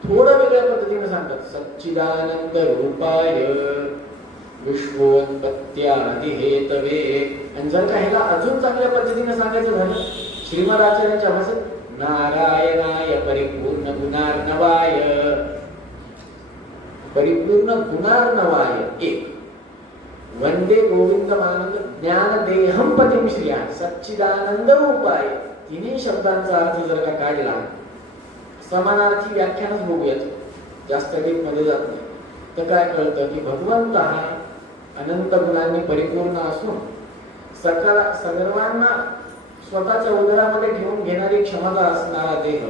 थोडं वेगळ्या पद्धतीने सांगतात. सच्चिदानंद रूपाय विश्वोत्पत्त्यादि हेतवे. आणि जर का ह्याला अजून चांगल्या पद्धतीने सांगायचं झालं, श्रीमद आचार्यांच्या भाषेत नारायणाय परिपूर्ण गुणार्णवाय, परिपूर्ण गुणार्णवाय एक. वंदे गोविंदमानंद ज्ञानदेहं पतिं श्रिया, सच्चिदानंद रूपाय. तिन्ही शब्दांचा अर्थ जर का काढला, समानार्थी व्याख्यानच बघूयात, जास्त डीप मध्ये जात नाही, तर काय कळतं की भगवंत हा अनंत गुणांनी परिपूर्ण असून सर्वांना स्वतःच्या उदरामध्ये ठेवून घेणारी क्षमता असणारा देह,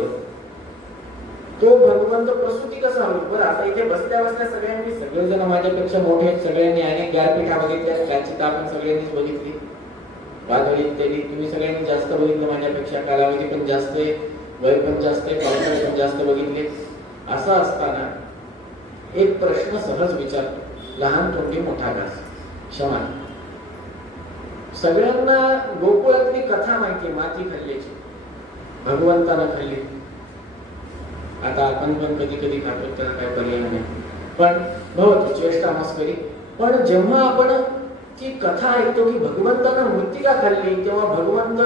तो भगवंत प्रसूती कसा होईल? बरं, आता इथे बसल्या बसल्या सगळेजण माझ्यापेक्षा मोठे आहेत, सगळ्यांनी अनेक व्यासपीठा बघितल्या, त्याची आपण सगळ्यांनीच बघितली, वादळ इत्यादी तुम्ही सगळ्यांनी जास्त बघितलं माझ्यापेक्षा, कालावधी पण जास्त आहे, वय पण जास्त आहे, पावसाळे पण जास्त बघितले. असं असताना एक प्रश्न सहज विचार, लहान तोंडी मोठा घास, क्षमा. सगळ्यांना गोकुळातली कथा माहिती, माती खाल्ल्याची, भगवंतानं खाल्ली. आता आपण पण कधी कधी खातो, त्याला काय पर्याय नाही. पण भवती चेष्टा मस्करी. पण जेव्हा आपण ती कथा ऐकतो की भगवंतानं मृत्तिका खाल्ली, तेव्हा भगवंत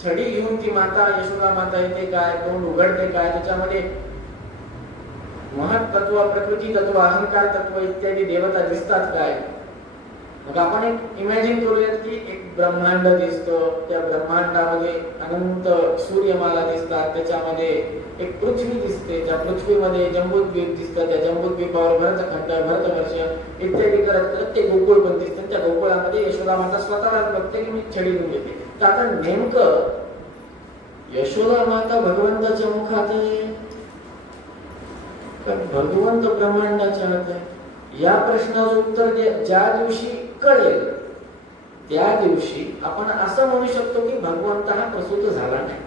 छडी घेऊन ती माता यशोदा माता येते काय, तोंड उघडते काय, त्याच्यामध्ये महत्त्व, प्रकृती तत्व, अहंकार तत्व इत्यादी देवता दिसतात काय. मग आपण एक इमॅजिन करूयात की एक ब्रह्मांड दिसतं, त्या ब्रह्मांडामध्ये अनंत सूर्यमाला दिसतात, त्याच्यामध्ये एक पृथ्वी दिसते, त्या पृथ्वीमध्ये जम्बूद्वीप दिसतं, त्या जम्बूद्वीपावर भरतखंड, भरतवर्ष इत्यादी करत करत ते गोकुळ पण दिसतं. त्या गोकुळामध्ये यशोदा माता स्वतःलाच बघते की मी छडी घेऊन येते. तर आता नेमकं यशोदा माता भगवंताच्या मुखात आहे का भगवंत ब्रह्मांडाच्या हात आहे, या प्रश्नाचं उत्तर ज्या दिवशी कळेल त्या दिवशी आपण असं म्हणू शकतो की भगवंत हा प्रसूत झाला नाही.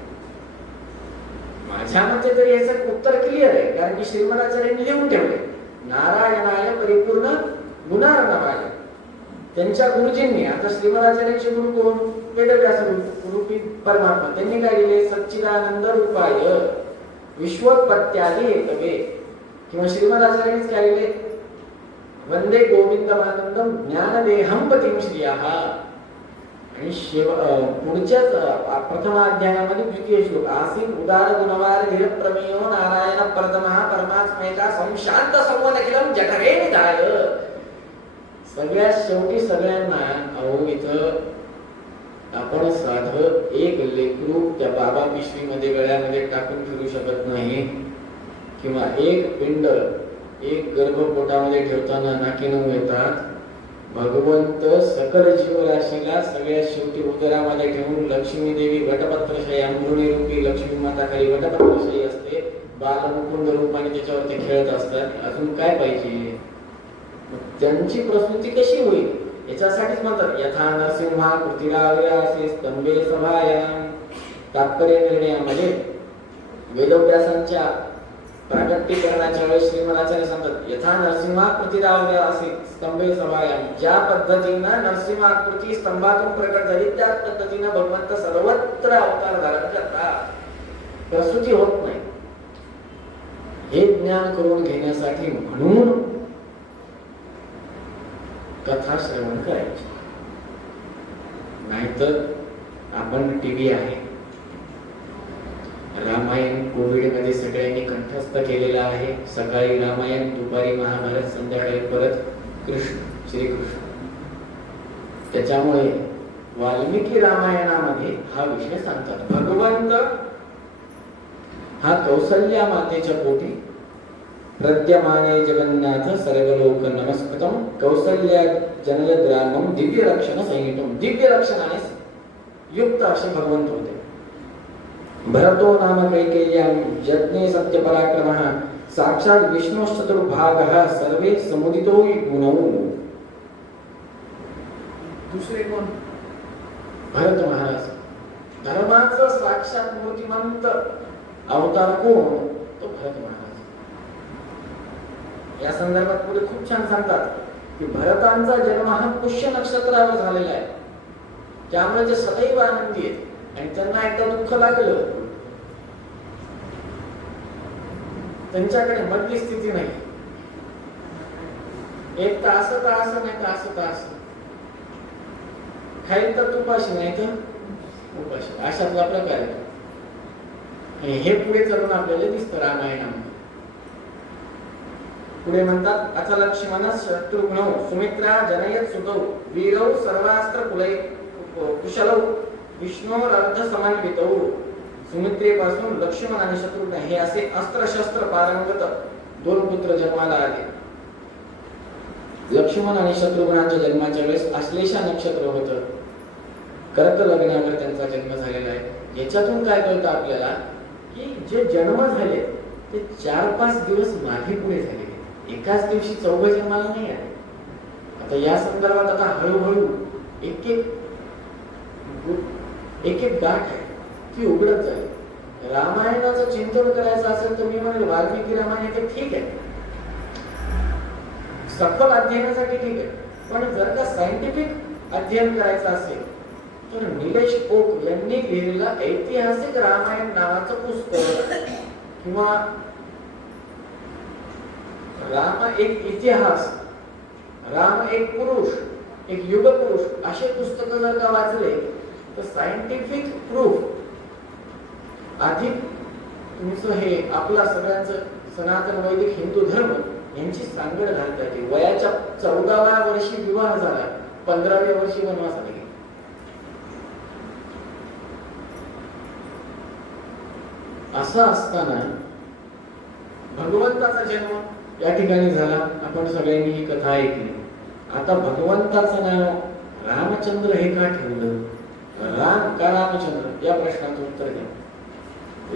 माझ्या मते तरी याचं उत्तर क्लिअर आहे, कारण की श्रीमदाचार्यांनी लिहून ठेवले नारायणाय परिपूर्ण गुणार्णवाय. त्यांच्या गुरुजींनी, आता श्रीमदाचार्यांचे गुरु कोण, वेदव्यास रूपी परमात्मा, त्यांनी काय लिहिले सच्चिदानंद रूपाय विश्वोत्पत्त्यादि हेतवे, किंवा श्रीमदाचार्यांनीच काय लिहिले वंदे गोविंदमानंदम ज्ञानदेहं पतिं श्रियः. आणि पुढच्याच प्रथमाध्यायामध्ये द्वितीय श्लोक आसीन उदार गुणवार धीर प्रमेयो नारायण प्रथमः परमात्मेका संशांत सर्वनखिलम जठरे निधाय. सगळ्यात शेवटी सगळ्यांना अहो इथं आपण साधं एक लेकरू त्या बाबा पिशवीमध्ये गळ्यामध्ये टाकून फिरू शकत नाही, किंवा एक पिंड एक गर्भपोटामध्ये ठेवताना नाकीनऊ येतात. भगवंत सकल जीवराशीला सगळ्यात शेवटी उदरामध्ये ठेवून लक्ष्मी देवी वटपत्रशयी अंबृणी रूपी लक्ष्मी माता खाली वटपत्रशयी असते, बालमुकुंद रूपाने त्याच्यावर ते खेळत असतात. अजून काय पाहिजे. त्यांची प्रसूती कशी होईल याच्यासाठीच म्हणतात यथा नरसिंहा कृतिराव्यासे स्तंभे सभायाम. तात्पर्य निर्णयामध्ये वेदव्यासांच्या प्रागट्यकरणाच्या वेळेस श्रीमदाचार्य सांगतात यथा नरसिंहाकृतीराव्यासे स्तंभे सभायाम. ज्या पद्धतीनं नरसिंहाकृती स्तंभातून प्रकट झाली त्याच पद्धतीनं भगवंत सर्वत्र अवतार धारण करतात, प्रसूती होत नाही. हे ज्ञान करून घेण्यासाठी म्हणून कथा श्रवण करायची. नाहीतर आपण टीव्ही आहे, रामायण कोविड मध्ये सगळ्यांनी कंठस्थ केलेलं आहे. सकाळी रामायण, दुपारी महाभारत, संध्याकाळी परत कृष्ण श्रीकृष्ण. त्याच्यामुळे वाल्मिकी रामायणामध्ये हा विषय सांगतात. भगवंत हा कौसल्या मातेच्या पोटी प्रद्यमाने जगन्नाथ सर्वलोक नमस्कृतम कौसल्या जनयद रामम दिव्य रक्षण संहितम. दिव्य रक्षणाने युक्त असे भगवंत होते. भरतो नाम कैकेय्यां यज्ञे सत्य पराक्रमः साक्षात विष्णुश्चतुर्भागः सर्वे समुदितो गुणौ. दुसरे कोण, भरत महाराज. धर्माचा साक्षात मूर्तिमंत अवतार कोण, तो भरत महाराज. या संदर्भात पुढे खूप छान सांगतात की भरतांचा जन्म हा पुष्य नक्षत्रावर झालेला आहे, त्यामुळे ते सदैव आनंदी आहेत. आणि त्यांना एकदा दुःख लागलं, त्यांच्याकडे मधली स्थिती नाही. एक तास नाही तास खाईल तर तुपाशी नाही तर उपाशी, अशातला प्रकार आहे. हे पुढे चलून आपल्याला दिसतं रामायणामध्ये. पुढे म्हणतात अथ लक्ष्मण शत्रुघ्नौ सुमित्रा जनयत सुतौ वीरौ सर्वास्त्र कुलै कुशलौ विष्णोरर्ध समन्वितौ. सुमित्रेपासून लक्ष्मण आणि शत्रुघ्न हे असे अस्त्र-शस्त्र पारंगत दोन पुत्र जन्माला आले. लक्ष्मण आणि शत्रुघ्नांच्या जन्माच्या वेळेस आश्लेषा नक्षत्र होतं, कर्क लग्नावर त्यांचा जन्म झालेला आहे. याच्यातून काय कळतं आपल्याला की जे जन्म झाले ते 4-5 दिवस मागे पुढे झाले, एकाच दिवशी चौघ जन्माला नाही आले. आता या संदर्भात आता हळूहळू एक एक गाठ आहे ती उघडत जाईल. रामायणाचं चिंतन करायचं असेल तर मी म्हणेल वाल्मिकी रामायण ते ठीक आहे, सखोल अध्ययनासाठी ठीक आहे. पण जर का सायंटिफिक अध्ययन करायचं असेल तर निलेश ओक यांनी लिहिलेलं ऐतिहासिक रामायण नावाचं पुस्तक किंवा राम एक इतिहास, राम एक पुरुष, एक युग पुरुष असे पुस्तक जर का वाचले तर सायंटिफिक प्रूफ आधी तुमचं हे आपला सगळ्यांचं सनातन वैदिक हिंदू धर्म यांची सांगड घालता येते. वयाच्या 14व्या वर्षी विवाह झाला, 15व्या वर्षी वनवासाला गेले. असं असताना भगवंताचा जन्म या ठिकाणी झाला. आपण सगळ्यांनी ही कथा ऐकली. आता भगवंताचं नाव रामचंद्र हे का ठेवलं? राम का रामचंद्र या प्रश्नाचं उत्तर द्या.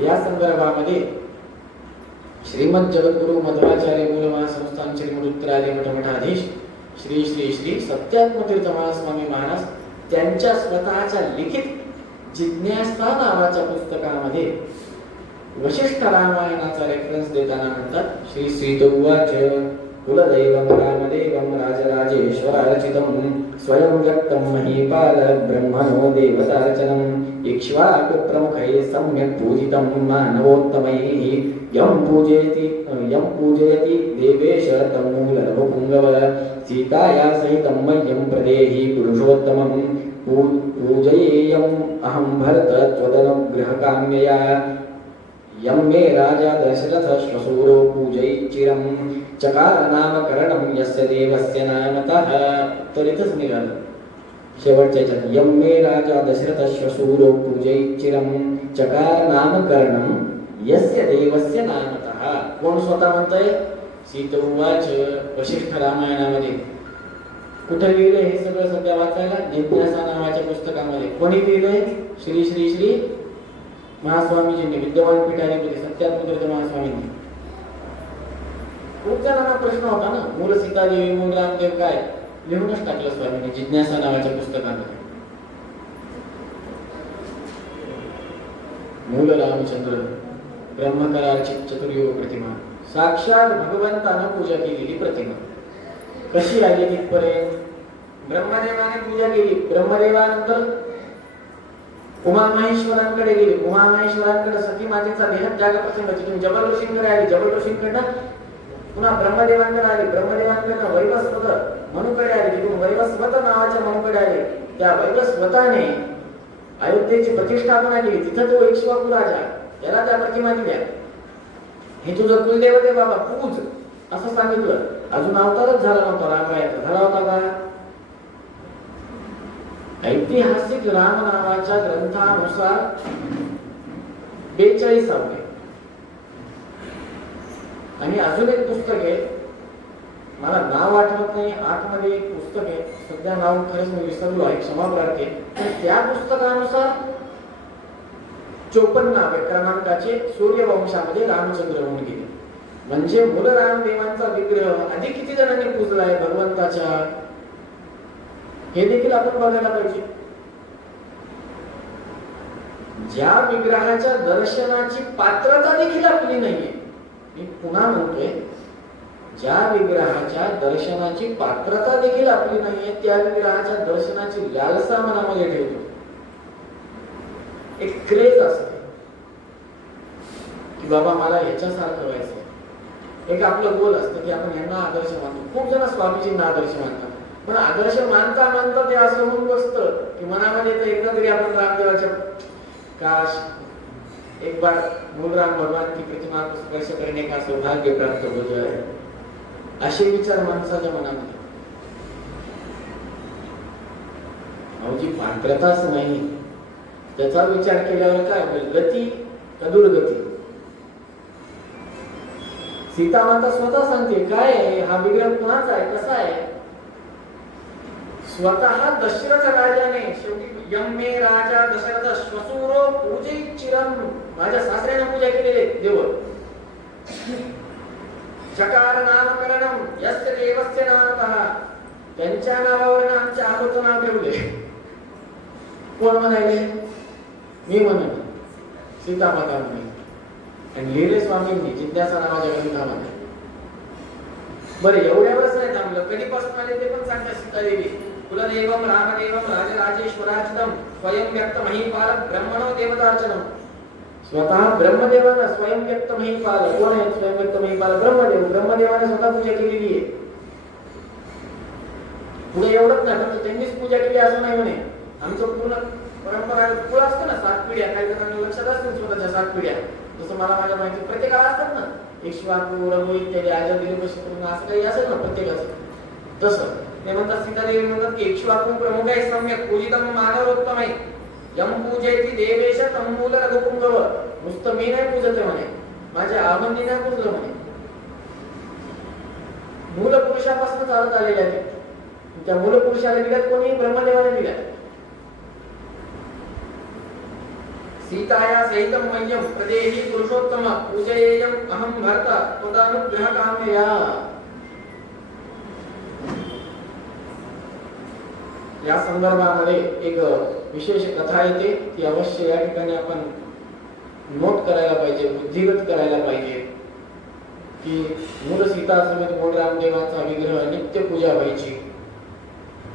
या संदर्भामध्ये श्रीमद जगद्गुरु मध्वाचार्य मूल महासंस्थान श्रीमद उत्तरादी मठमठाधीश श्री श्री श्री सत्यात्मतीर्थ महास्वामी महाराज त्यांच्या स्वतःच्या लिखित जिज्ञासा नावाच्या पुस्तकामध्ये वशिष्ठ रामायणाचा रेफरन्स देताना म्हणतात, श्री श्रीतोवाच कुलदैवं रामदेवं राजराजेश्वरार्चितं स्वयं व्यक्तं महीपाल ब्रह्मणो देवतार्चनम् इक्ष्वाकुप्रमुखैः सम्यक् पूजितं मानवोत्तमैः यं पूजयति देवेश तं मूलरघुपुङ्गव सीताया सहितं मह्यं प्रदेहि पुरुषोत्तमं पूजयेयम् अहं भरत त्वदनुग्रहकाम्यया यं मे राजा दशरथ श्वशूरो पूजयिच्चिरं चकार नामकरणं यस्य देवस्य नामतः. तर इथंच निघालं शेवटच्या ह्याच्यात, यं मे राजा दशरथ श्वशूरो पूजयिच्चिरं चकार नामकरणं यस्य देवस्य नामतः. कोण स्वतः म्हणतंय? सीतोवाच वशिष्ठ रामायणामध्ये. कुठे लिहिलंय हे सगळं सध्या वाचायला? जिज्ञासा नावाच्या पुस्तकामध्ये. कोणी लिहिलंय? श्री श्री श्री महास्वामीजींनी, विद्यमान पीठाधिपती सत्यात्मतीर्थ महास्वामींनी. खूप जणांना प्रश्न होता ना, मूल सीतादेवी मूल रामदेव काय? लिहूनच टाकलं स्वामींनी जिज्ञासा नावाच्या पुस्तकामध्ये. मूल रामचंद्र ब्रह्मकरार्चित चतुर्युग प्रतिमा, साक्षात भगवंतानं पूजा केलेली प्रतिमा. कशी आली तिथपर्यंत? ब्रह्मदेवाने पूजा केली. ब्रह्मदेवानंतर उमा महेश्वरांकडे गेली. उमा महेश्वरांकडे सती मातेचा देहत्याग प्रसंग तिथून जबल ऋषींकडे आली. जबल ऋषींकडनं पुन्हा ब्रह्मदेवांकडे आली. ब्रह्मदेवांकडनं वैवस्वत मनुकडे आली. तिथून वैवस्वत नावाच्या मनुकडे आले. त्या वैवस्वताने अयोध्येची प्रतिष्ठा केली. तिथं तो इक्ष्वाकू राजा, त्याला त्या प्रतिमा दिल्या. हे तुझं कुलदेवते बाबा, पूज असं सांगितलं. अजून अवतारच झाला नव्हता रामायणाचा. झाला होता का? ऐतिहासिक राम नावाच्या ग्रंथानुसार 42 आणि अजून एक पुस्तक आहे, मला नाव आठवत नाही. आतमध्ये एक पुस्तक आहे, सध्या नाव खरंच मी विसरलो आहे, क्षमा प्रार्थी. त्या पुस्तकानुसार 54व्या क्रमांकाचे सूर्यवंशामध्ये रामचंद्र होऊन गेले. म्हणजे मूल रामदेवांचा विग्रह आधी किती जणांनी पूजलाय भगवंताच्या, हे देखील आपण बघायला पाहिजे. ज्या विग्रहाच्या दर्शनाची पात्रता देखील आपली नाहीये, मी पुन्हा म्हणतोय, ज्या विग्रहाच्या दर्शनाची पात्रता देखील आपली नाहीये, त्या विग्रहाच्या दर्शनाची लालसा मनामध्ये ठेवतो. एक क्रेज असते की बाबा मला ह्याच्यासारखं व्हायचं. एक आपलं गोल असतं की आपण यांना आदर्श मानतो. खूप जण स्वामीजींना आदर्श मानतात, पण आदर्श मानता मानता ते असं होऊन बसतं की मनामध्ये तर एकदा तरी आपण रामदेवाच्या काश एक बार मूल राम भगवान की प्रतिमा को स्पर्श करने का सौभाग्य प्राप्त हो जाए, असे विचार माणसाच्या मनामध्ये. अवजी पात्रताच नाही, त्याचा विचार केल्यावर काय होईल? गती का दुर्गती? सीता माता स्वतः सांगते काय आहे हा विग्रह, कुणाचा आहे, कसा आहे? स्वतः दशरथ राजाने शेवटी यम मे राजा दशरथ श्वशूरो पूजयिच्चिरं, माझ्या सासऱ्याने पूजा केलेले देव. चकार नामकरणं यस्य देवस्य नामतः, त्यांच्या नावावर आमच्या आहोचं नाव ठेवले. कोण म्हणाले? मी म्हणाले, सीता माता म्हणाले. आणि लिहिले स्वामींनी जिज्ञासा नावाच्या ग्रंथामध्ये. बरं, एवढ्यावरच नाही थांबलं. कधीपासून आले ते पण सांगतात. सीतादेवी कुलदेवं रामदेवं राजराजेश्वरार्चितं स्वयं व्यक्त महीपाल ब्रह्मणो देवतार्चनम् स्वतः ब्रह्मदेवानं स्वयं व्यक्त महिपाल. कोण आहे स्वयं व्यक्त महिपाल? ब्रह्मदेव. ब्रह्मदेवाने स्वतः पूजा केलेली आहे. पुढे एवढंच नाही फक्त त्यांनीच पूजा केली असं नाही म्हणे. आमचं पूर्ण परंपरा कुळ असतं ना, 7 पिढ्या. काही जणांना लक्षात असतील स्वतःच्या 7 पिढ्या. जसं मला माझ्या माहिती प्रत्येकाला असतात ना, इक्ष्वाकू, रघु इत्यादी, आजा दिलीपशत्रुघ्न असं काही असेल ना प्रत्येकाचं. तसं ते म्हणतात, सीतादेवी म्हणतात की इक्ष्वाकू प्रमुख आहे, सम्यक पूजितम मानवोत्तम आहे. यम पूजयती देवेश तंबूल रघुपुंगव. नुसतं मी नाही पूजते म्हणे, माझ्या आबंदी नाही पूजलं म्हणे. मूल पुरुषापासून चालत आलेले आहे. त्या मूल पुरुषाला दिल्यात कोणी? ब्रह्मदेवाने दिल्यात. सीताया सहितं मह्यं प्रदेहि पुरुषोत्तम पूजयेयं अहं भर्ता त्वदानुग्रह कामया. या संदर्भामध्ये एक विशेष कथा येते, ती अवश्य या ठिकाणी आपण नोट करायला पाहिजे, बुद्धिगत करायला पाहिजे की मूळ सीता समेत मूळ रामदेवाचा विग्रह नित्य पूजा व्हायची.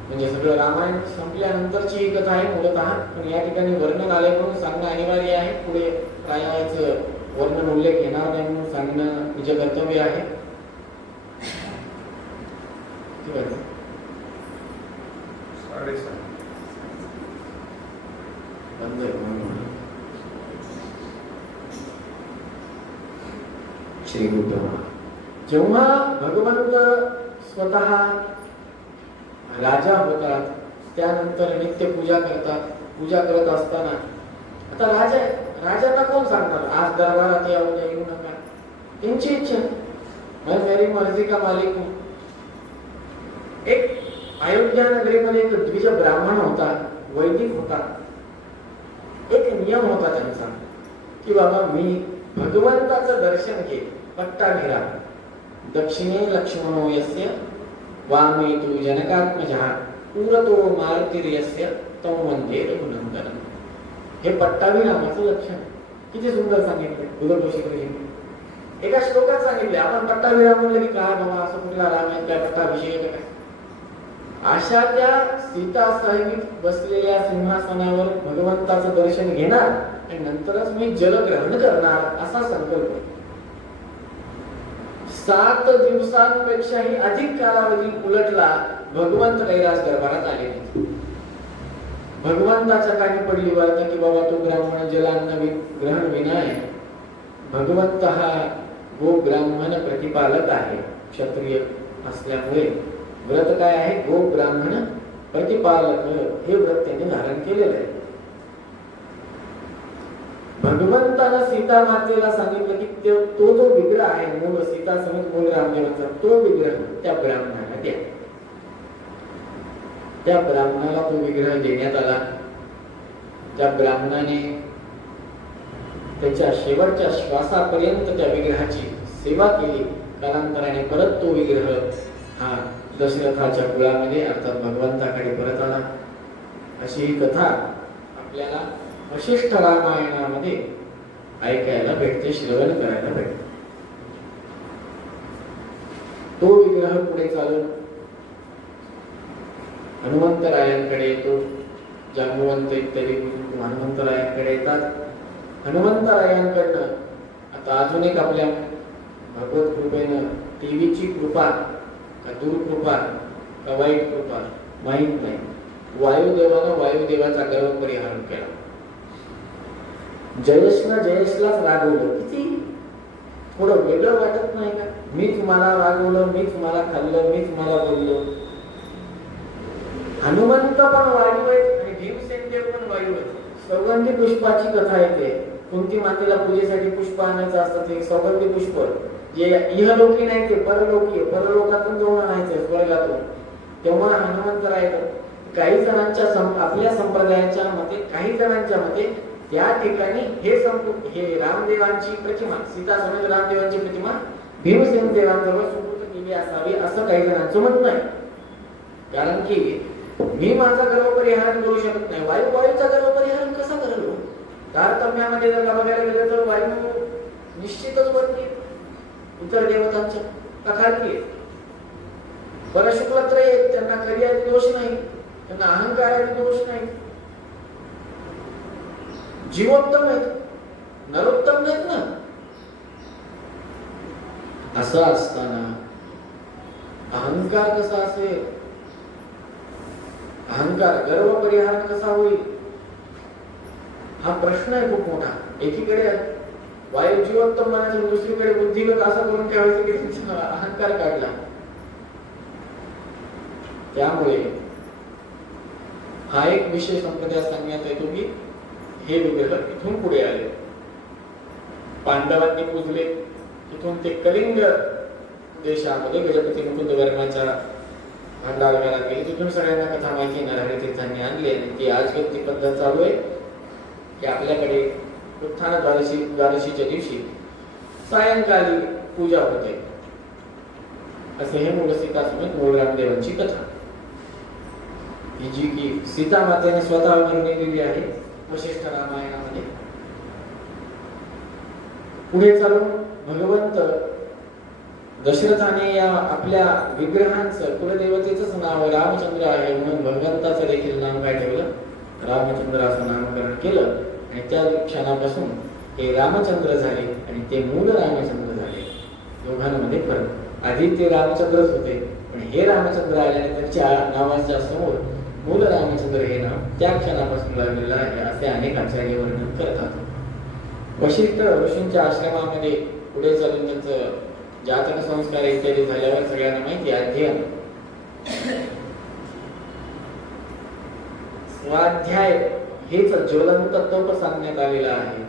म्हणजे सगळं रामायण संपल्यानंतरची ही कथा आहे मूलतः, पण या ठिकाणी वर्णन आले म्हणून सांगणं अनिवार्य आहे. पुढे प्रायाचं वर्णन उल्लेख येणार नाही म्हणून सांगणं निज कर्तव्य आहे. श्री गुरु. जेव्हा भगवंत स्वतः राजा होतात, त्यानंतर नित्य पूजा करतात. पूजा करत असताना आता राजाला कोण सांगणार आज दरबारात या उद्या येऊ नका? त्यांची इच्छा, मैं मेरी मर्जी का मालिक हूं. एक अयोध्या नगरीमध्ये एक द्विज ब्राह्मण होता, वैदिक होता. एक नियम होता त्यांचा की बाबा मी भगवंताचं दर्शन घे, पट्टाभिराम. दक्षिणे लक्ष्मणो यस्य वामे तु जनकात्मजः पुरतो मारुतिर्यस्य तौ वंदे रघुनंदनम्. हे पट्टाभिरामाचं लक्षण किती सुंदर सांगितलं गुरुगोशीकरीने. एका श्लोकात सांगितले. आपण पट्टाभिराम म्हणलं की काय बाबा असं कुठला राम आहे, काय पट्टाभिषेक काय? अशा त्या सीता सहित बसलेल्या सिंहासनावर भगवंताचं दर्शन घेणार आणि नंतरच मी जलग्रहण करणार असा संकल्प. 7 दिवसांपेक्षाही अधिक कालावधी उलटला, भगवंत कैलास दरबारात आले नाही. भगवंताच्या कानी पडली वार्ता की बाबा तो ब्राह्मण जलान्न ग्रहण विनाय. भगवंत हा गो ब्राह्मण प्रतिपालक आहे. क्षत्रिय असल्यामुळे व्रत काय आहे? गो ब्राह्मण प्रतिपालक हे व्रत त्यांनी धारण केलेलं आहे. भगवंतानं सीता मातेला सांगितलं की तो जो विग्रह आहे मूळ सीता समेत मूळ रामदेवाचा, तो विग्रह त्या ब्राह्मणाला द्या. त्या ब्राह्मणाला तो विग्रह देण्यात आला. त्या ब्राह्मणाने त्याच्या शेवटच्या श्वासापर्यंत त्या विग्रहाची सेवा केली. कालांतराने परत तो विग्रह हा दशरथाच्या कुळामध्ये अर्थात भगवंताकडे परत आला. अशी ही कथा आपल्याला वशिष्ठ रामायणामध्ये ऐकायला भेटते, श्रवण करायला भेटते. तो विग्रह पुढे चालून हनुमंतरायांकडे येतो. जांबुवंत इत्यादी हनुमंतरायांकडे येतात. हनुमंतरायांकडनं आता अजून एक आपल्या भगवत कृपेनं टीव्हीची कृपा का दुर्कृपा का वाईट कृपा माहित नाही, वायुदेवानं वायुदेवाचा गर्व परिहार केला. जयेशनं जयेशलाच रागवलं. किती थोडं वेगळं वाटत नाही का? मी तुम्हाला रागवलं, मी तुम्हाला खाल्लं, मी तुम्हाला बोललो. हनुमंत पण वायू आहेत आणि भीमसेन देव पण वायू आहेत. सौगंधी पुष्पाची कथा येते. कुंती मातेला पूजेसाठी पुष्प आणायचं असतं, ते सौगंधी पुष्प जे इहलोकी नाही ते परलोकी, परलोकातून जाऊन आणायचं स्वर्गातून. तेव्हा हनुमंतराय काही जणांच्या आपल्या संप्रदायाच्या मते, काही जणांच्या मते त्या ठिकाणी हे रामदेवांची प्रतिमा, सीता समेत रामदेवांची प्रतिमा भीमसेन देवांजवळ सुपूर्द केली असावी असं काही जणांचं म्हणणं आहे. कारण की मी माझा गर्व परिहार करू शकत नाही, वायूचा गर्व परिहार कसा करेल? तारतम्यामध्ये जर बघायला गेलं तर वायू निश्चितच वरती इतर देवतांच्या खालती आहे. परशुक्लत्रय आहेत, त्यांना कार्यादी दोष नाही, त्यांना अहंकारादी दोष नाही, जीवोत्तम आहेत. नरोत्तम नाहीत ना. असं असताना अहंकार कसा असेल? अहंकार गर्व परिहार कसा होईल? हा प्रश्न आहे खूप मोठा. एकीकडे वायू जीवोत्तम म्हणायचं, दुसरीकडे बुद्धिगत असं करून ठेवायचं की त्यांचा अहंकार काढला. त्यामुळे हा एक विषय संप्रदायात सांगण्यात येतो की हे विग्रह इथून पुढे आले. पांडवांनी पूजले, तिथून ते कलिंग देशामध्ये गजपती मुकुंद वर्माच्या भांडारघरात गेले. तिथून सगळ्यांना कथा माहिती नरहरी तीर्थांनी आणली आणि ती आजकाल ती पद्धत चालू आहे की आपल्याकडे उत्थान द्वादशीच्या दिवशी सायंकाळी पूजा होते. असे हे मूळ सीता समेत मूळ रामदेवांची कथा, ही जी की सीता मातेने स्वतः वर्णिलेली आहे वशिष्ठ रामायणामध्ये. पुढे चालून भगवंत दशरथाने या आपल्या विग्रहांचं कुलदेवतेचंच नाव रामचंद्र आहे म्हणून भगवंताचं देखील नाव काय ठेवलं? रामचंद्र असं नामकरण केलं. आणि त्या क्षणापासून हे रामचंद्र झाले आणि ते मूळ रामचंद्र झाले. दोघांमध्ये फरक. आधी ते रामचंद्रच होते, पण हे रामचंद्र आल्याने त्याच्या नावाच्या समोर मूळ रामचंद्र हे नाव त्या क्षणापासून लागलेलं आहे असे अनेक आचार्य वर्णन करतात. वशिष्ठ ऋषींच्या आश्रमामध्ये पुढे चालून त्यांचं जातक संस्कार इत्यादी झाल्यावर सगळ्यांना माहिती अध्ययन स्वाध्याय हेच ज्वलंत तप सांगण्यात आलेला आहे.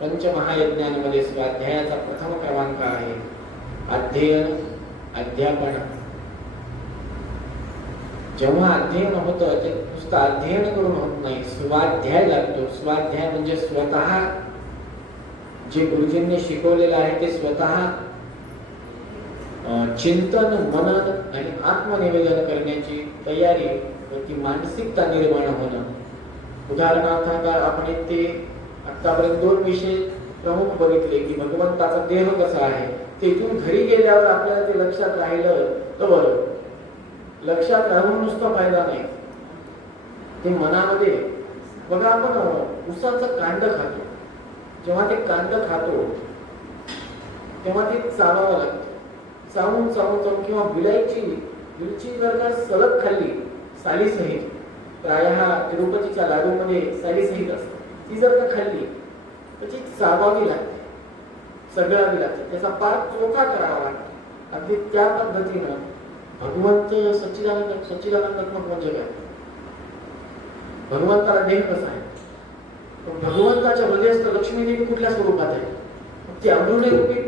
पंचमहायज्ञांमध्ये स्वाध्यायाचा प्रथम क्रमांक आहे. अध्ययन अध्यापन. जेव्हा अध्ययन होतं ते नुसतं अध्ययन करून होत नाही, स्वाध्याय लागतो. स्वाध्याय म्हणजे स्वतः जे गुरुजींनी शिकवलेलं आहे ते स्वतः चिंतन, मनन आणि आत्मनिवेदन करण्याची तयारी व ती मानसिकता निर्माण होणं. उदाहरणार्थ आपण ते आतापर्यंत दोन विषय प्रमुख बघितले की भगवंताचा देह कसा आहे. तेथून घरी गेल्यावर आपल्याला ते लक्षात राहिलं तर बरं. लक्षात राहून नुसतं फायदा नाही, ते मनामध्ये. बघा, आपण उसाचं कांड खातो, जेव्हा ते कांड खातो तेव्हा ते चावावं लागतं. चावून चावून चावून किंवा विलची जर का सलग खाल्ली सालीसहित, प्रायः तिरुपतीच्या लाडूमध्ये सालीसहित असते, ती जर का खाल्ली तर ती चावावी लागते, सगळावी लागते, त्याचा पाक चोखा करावा लागतो. अगदी त्या पद्धतीनं भगवंत सच्चिदानंदात्मक म्हणजे काय? भगवंताला देह कसा आहे? भगवंताच्या हृदयस्थ लक्ष्मी देवी कुठल्या स्वरूपात आहे? ती अमृणे रूपी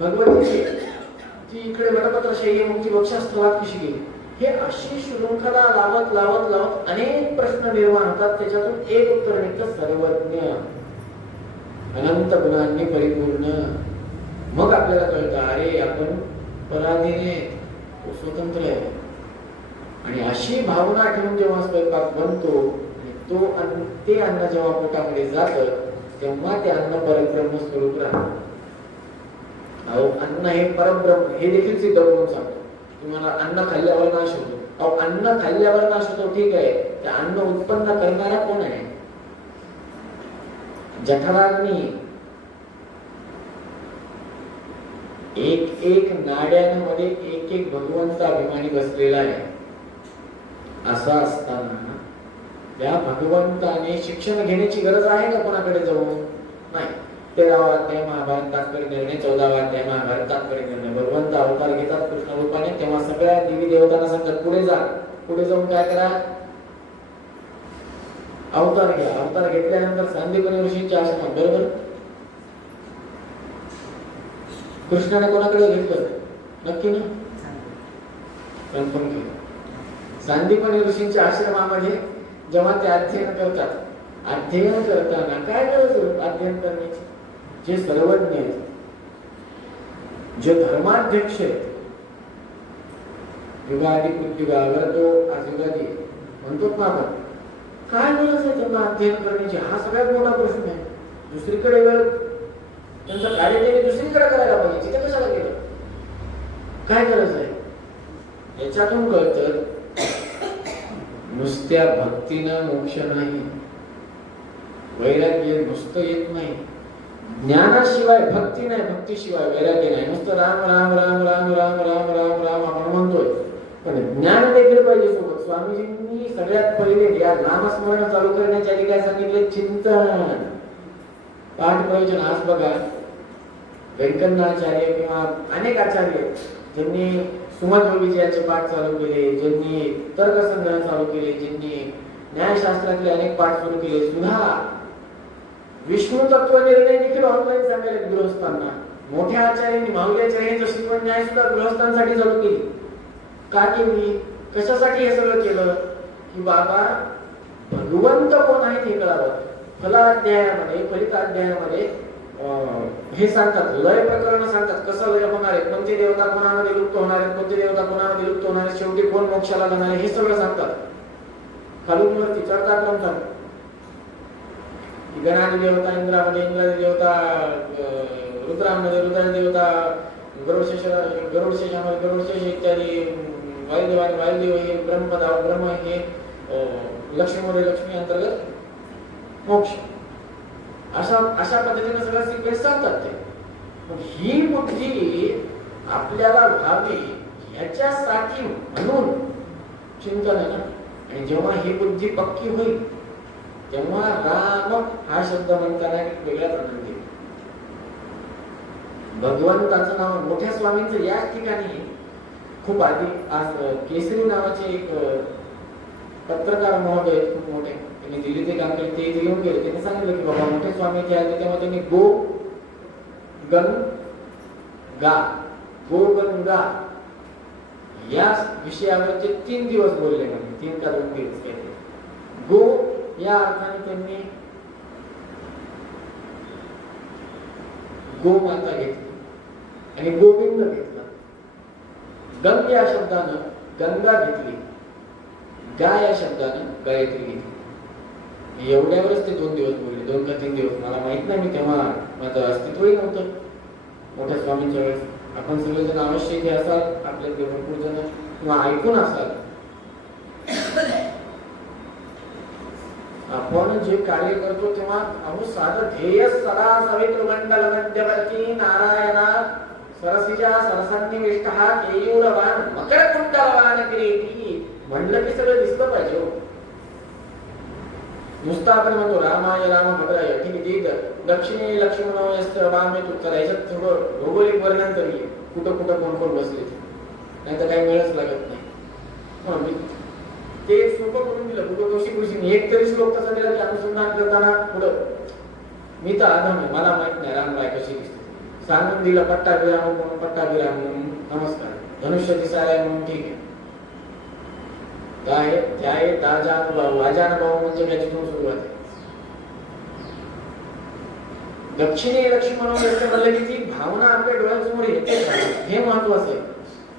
भगवती, ती इकडे वटपत्र शैली मग ती वक्षस्थलात कशी गेली? हे अशी शृंखला लावत लावत लावत अनेक प्रश्न निर्माण होतात. त्याच्यातून एक उत्तर निघतं, सर्वज्ञ, अनंत गुणांनी परिपूर्ण. मग आपल्याला कळतं, अरे आपण पराधीन, तो स्वतंत्र आहे. आणि अशी भावना ठेवून जेव्हा स्वयंपाक बनतो आणि ते अन्न जेव्हा पोटामध्ये जातं तेव्हा ते अन्न परब्रह्म स्वरूप राहतं. अन्न हे परब्रह्म हे देखील सिद्ध करून सांगतो. तुम्हाला अन्न खाल्ल्यावर नाश होतो. अन्न खाल्ल्यावर नाश होतो, ठीक आहे. ते अन्न उत्पन्न करणारा कोण आहे? जठराग्नी. एक एक नाड्यांमध्ये एक एक भगवंत अभिमानी बसलेला आहे. असं असताना त्या भगवंताने शिक्षण घेण्याची गरज आहे का कोणाकडे जाऊन? नाही. 13वा अध्याय महाभारत तात्पर्य निर्णय, 14वा अध्याय महाभारत तात्पर्य निर्णय. भगवंत अवतार घेतात कृष्ण रूपाने, तेव्हा सगळ्या देवी देवतांना सांगतात पुढे जा. पुढे जाऊन काय करा? अवतार घ्या. अवतार घेतल्यानंतर सांदीपनी ऋषींच्या आश्रमात, बरोबर? कृष्णाने कोणाकडे घेतलं? नक्की ना? कन्फर्म केलं. सांदीपनी ऋषींच्या आश्रमामध्ये जेव्हा ते अध्ययन करतात, अध्ययन करताना काय गरज अध्ययन करण्याची? जे सर्वज्ञ आहेत, जे धर्माध्यक्ष आहेत, युगादी कृत्युगावर तो आजुगादी म्हणतो ना आपण, काय गरज आहे त्यांना अध्ययन करण्याची? हा सगळ्यात मोठा प्रश्न आहे. दुसरीकडे वेळ त्यांचं कार्य त्यांनी दुसरीकडे करायला पाहिजे, तिथे कशाला केलं? काय गरज आहे? याच्यातून कळतं नुसत्या भक्तीनं मोक्ष नाही, वैराग्य नुसतं येत नाही. ज्ञानाशिवाय भक्ती नाही, भक्तीशिवाय वैराग्य नाही. नुसतं राम राम राम राम राम राम राम राम आपण म्हणतोय, पण ज्ञान देखील पाहिजे सोबत. स्वामीजींनी सगळ्यात पहिले या नामस्मरण चालू करण्याच्या आधी काय सांगितले? चिंतन, पाठ प्रवचन. आज बघा व्यंकटाचार्य किंवा अनेक आचार्य ज्यांनी सुमत विजयाचे पाठ चालू केले, ज्यांनी तर्कसंग्रह चालू केले, ज्यांनी न्यायशास्त्रातले अनेक पाठ सुरू केले, सुद्धा विष्णू तत्व निर्णय देखील ऑनलाईन सांगायला गृहस्थांना. मोठ्या आचार्यांनी माऊली आचार्यांनी श्रीमद न्याय सुद्धा गृहस्थांसाठी चालू केली. का केली? कशासाठी हे सगळं केलं? की बाबा भगवंत कोण आहेत हे कळावं. फलाध्यायामध्ये, फलिताध्यायामध्ये हे सांगतात, लय प्रकरण सांगतात, कसं लय होणार आहे, कोणते देवता कोणामध्ये लुप्त होणार आहेत, कोणते देवता कोणामध्ये लुप्त होणार आहेत, शेवटी कोण मोक्षाला जाणार आहे, हे सगळं सांगतात. खालून वरती चढता क्रमचा गणाधी देवता इंद्रामध्ये, इंद्रादी देवता रुद्रामध्ये, रुद्रादी देवता गरुडशेषामध्ये, गरुडशेष इत्यादी वायुदेवाने, वायुदेव हे ब्रह्म हे लक्ष्मीमध्ये, लक्ष्मी अंतर्गत मोक्ष. अशा पद्धतीने सगळं सिक्वेन्स सांगतात ते. मग ही बुद्धी आपल्याला व्हावी याच्यासाठी म्हणून चिंतन आहे ना. आणि जेव्हा ही बुद्धी पक्की होईल तेव्हा राम हा शब्द म्हणताना एक वेगळ्याच आनंद येईल. भगवंताचं नाव मोठ्या स्वामींचं याच ठिकाणी खूप आधी, आज केसरी नावाचे एक पत्रकार महोदय खूप मोठे, त्यांनी दिल्लीत काम केले, ते येऊन गेले. त्यांनी सांगितलं की बाबा मोठे स्वामी जे आले तेव्हा त्यांनी गोगंगा या विषयावरचे 3 दिवस बोलले. म्हणजे 3 का 2 दिवस केले. गो या अर्थाने त्यांनी गोमाता घेतली आणि गोविंद घेतला. गंग या शब्दानं गंगा घेतली, गा या शब्दानं गायत्री घेतली. एवढ्यावरच ते 2 दिवस बोलले, 2 का 3 दिवस. मला माहित नाही, मी तेव्हा माझं अस्तित्वही नव्हतं मोठ्या स्वामींच्या वेळेस. आपण सगळेजण अवश्य इथे असाल, आपले भरपूर जण किंवा ऐकून असाल. आपण जे कार्य करतो तेव्हा अहो साधं ध्येय सदा सवित्र मंडल मध्यवर्ती नारायणा सरसिजा सरसन्निविष्टः केयूरवान मकरकुंडलवान किरीटी म्हणलं की सगळं दिसलं पाहिजे. नुसतं आपण म्हणतो रामाय राम भद्राय, ठीक आहे, दक्षिणे लक्ष्मणो यस्य वामे उत्तर, याच्यात थोडं भौगोलिक वर्णन तरी कुठं कुठं कोण कोण बसले, नाही तर काही वेळच लागत नाही. ते सोपं करून दिलं. गुरुशी एक तरी श्लोक तसा दिला की अनुसंधान करताना पुढं मी तर आधम आहे, मला माहित नाही रामराय कशी दिसते, सांगून दिलं पट्टाभिराम म्हणून, पट्टाभिराम म्हणून नमस्कार, धनुष्य दिसायला म्हणून ठीक आहे. काय त्याय ताजानुभव वाजानुभव म्हणजे त्याच्यातून सुरुवात आहे. दक्षिणे लक्ष्मण म्हणलं की ती भावना आपल्या डोळ्यासमोर येते, हे महत्वाचं आहे.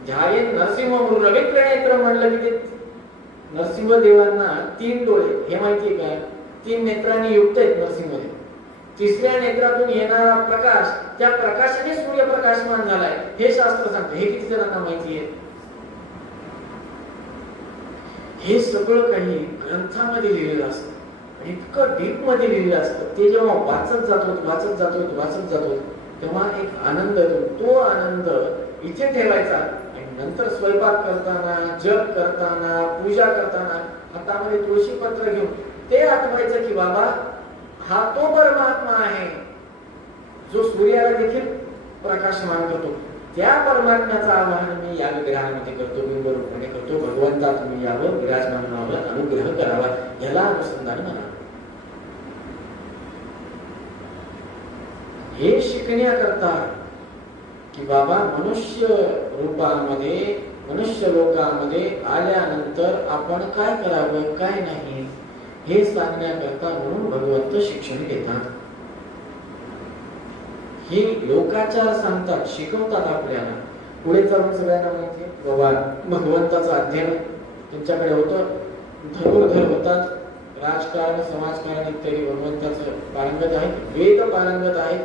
ध्याये नरसिंह रवित्र नेत्र म्हणलं की ते नरसिंहदेवांना 3 डोळे, हे माहितीये काय? 3 नेत्रांनी युक्त आहेत नरसिंहदेव. 3ऱ्या नेत्रातून येणारा प्रकाश, त्या प्रकाशाने सूर्य प्रकाशमान झालाय, हे शास्त्र सांगतं. हे किती जणांना माहितीये? हे सगळं काही ग्रंथामध्ये लिहिलेलं असतं, इतकं डीप मध्ये लिहिलेलं असतं. ते जेव्हा वाचत जातो तेव्हा एक आनंद येतो. तो आनंद इथे ठेवायचा आणि नंतर स्वयंपाक करताना, जप करताना, पूजा करताना हातामध्ये तुळशी पत्र घेऊन ते आठवायचं की बाबा हा तो परमात्मा आहे जो सूर्याला देखील प्रकाशमान करतो. त्या परमात्म्याचं आवाहन मी या विग्रहामध्ये करतो, बिंब रूपाने करतो. भगवंता तुम्ही यावं, विराजमान व्हावं, अनुग्रह करावा, याला अनुसंधान म्हणा. हे शिकण्याकरता की बाबा मनुष्य रूपामध्ये, मनुष्य लोकांमध्ये आल्यानंतर आपण काय करावं, काय नाही, हे सांगण्याकरता म्हणून भगवंत शिक्षण देतात. हे लोकाचार सांगतात, शिकवतात आपल्याला. पुढे जाऊन सगळ्यांना माहिती आहे बाबा भगवंताचं अध्ययन त्यांच्याकडे होतं, धनुर्धर होतात, राजकारण, समाजकारण इत्यादी भगवंताचं पारंगत आहे. वेद पारंगत आहे.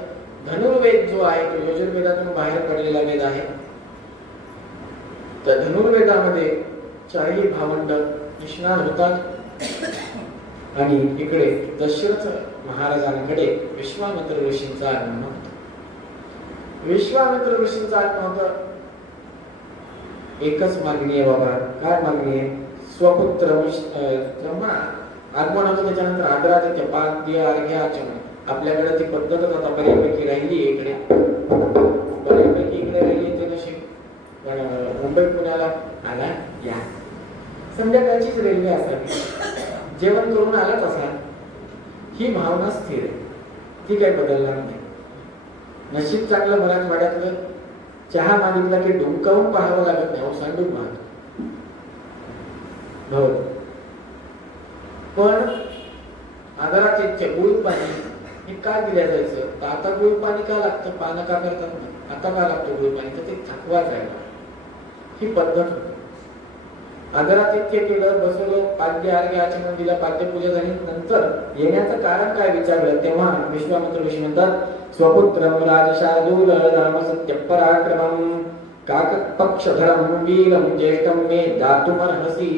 धनुर्वेद जो आहे तो यजुर्वेदातून बाहेर पडलेला वेद आहे. त्या धनुर्वेदामध्ये 4ही भावंड निष्णात होतात. आणि इकडे दशरथ महाराजांकडे विश्वामित्र ऋषींचा आगमन होतं. विश्वामित्र ऋषींचा आगमन होतं. एकच मागणी आहे बाबा. काय मागणी आहे? स्वपुत्र आगमन होतं. त्याच्यानंतर आदरातिथ्य पाद्य अर्घ्य आचमन. आपल्याकडे ती पद्धतच आता बऱ्यापैकी राहिली. इकडे बऱ्यापैकी इकडे राहिली. ते नशीब पण मुंबई पुण्याला आला या संध्याकाळचीच रेल्वे असावी, जेवण करून आलाच असा, ही भावना स्थिर आहे. ती काही बदलणार नाही. नशीब चांगलं मराठवाड्यातलं चहा मागितला की डुंकावून पाहावं लागत नाही. अहो सांडून माग हो. पण आदराचे गुळ पाणी हे का दिल्या जायचं? तर आता गुळ पाणी का लागतं? पानं का करतात नाही. आता का लागतं गुळ पाणी? तर ते थकवा जायला ही पद्धत होती. आदरातिथ्य केलं, बसवलं, पाद्य अर्घ्य आचमन दिलं, पाद्यपूजा झाली. नंतर येण्याचं कारण काय विचारलं तेव्हा विश्वामित्र ऋषी म्हणतात स्वपुत्रम राजशार्दूल राम सत्य पराक्रमम काकपक्षधरम वीरम ज्येष्ठम मे दातुमर्हसि.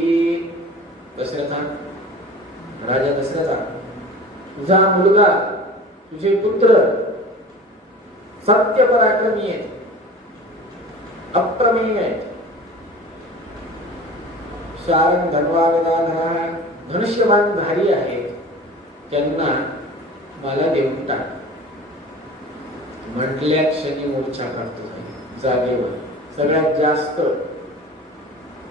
दशरथा, राजा दशरथा, तुझा मुलगा, तुझे पुत्र सत्य पराक्रमी आहेत, अप्रमेय आहेत, शारंग धर्वागदाधरा धनुष्यबाण धारी आहेत. त्यांना मला देऊन टाक. म्हटल्या क्षणी मोर्चा काढतो जागेवर. सगळ्यात जास्त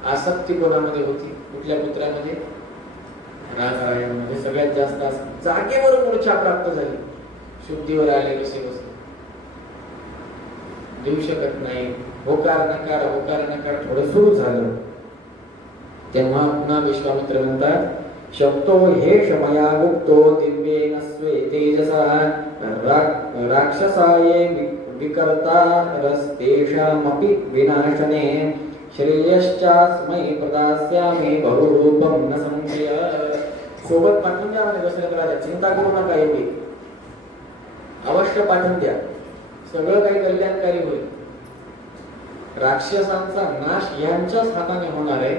आसक्ती कोणामध्ये होती? कुठल्या पुत्रामध्ये? राजामध्ये सगळ्यात जास्त जागेवर मोर्चा प्राप्त झाली. शुद्धीवर आले कसे बसले, देऊ शकत नाही. होकार नकार होकार नकार थोडं सुरू झालं. तेव्हा पुन्हा विश्वामित्र म्हणतात शब्दो हे शमया गुप्तो दिव्येन स्वे तेजसा राक्षसाये विकर्ता रस्तेषामपि विनाशने श्रेयश्चास्मै प्रदास्यामि बहुरूपं न संशय. सोबत पाठवून द्या म्हणे दशरथ राजा, चिंता करू नका एवढी, अवश्य पाठवून द्या, सगळं काही कल्याणकारी होईल. राक्षसांचा नाश यांच्याच हाताने होणार आहे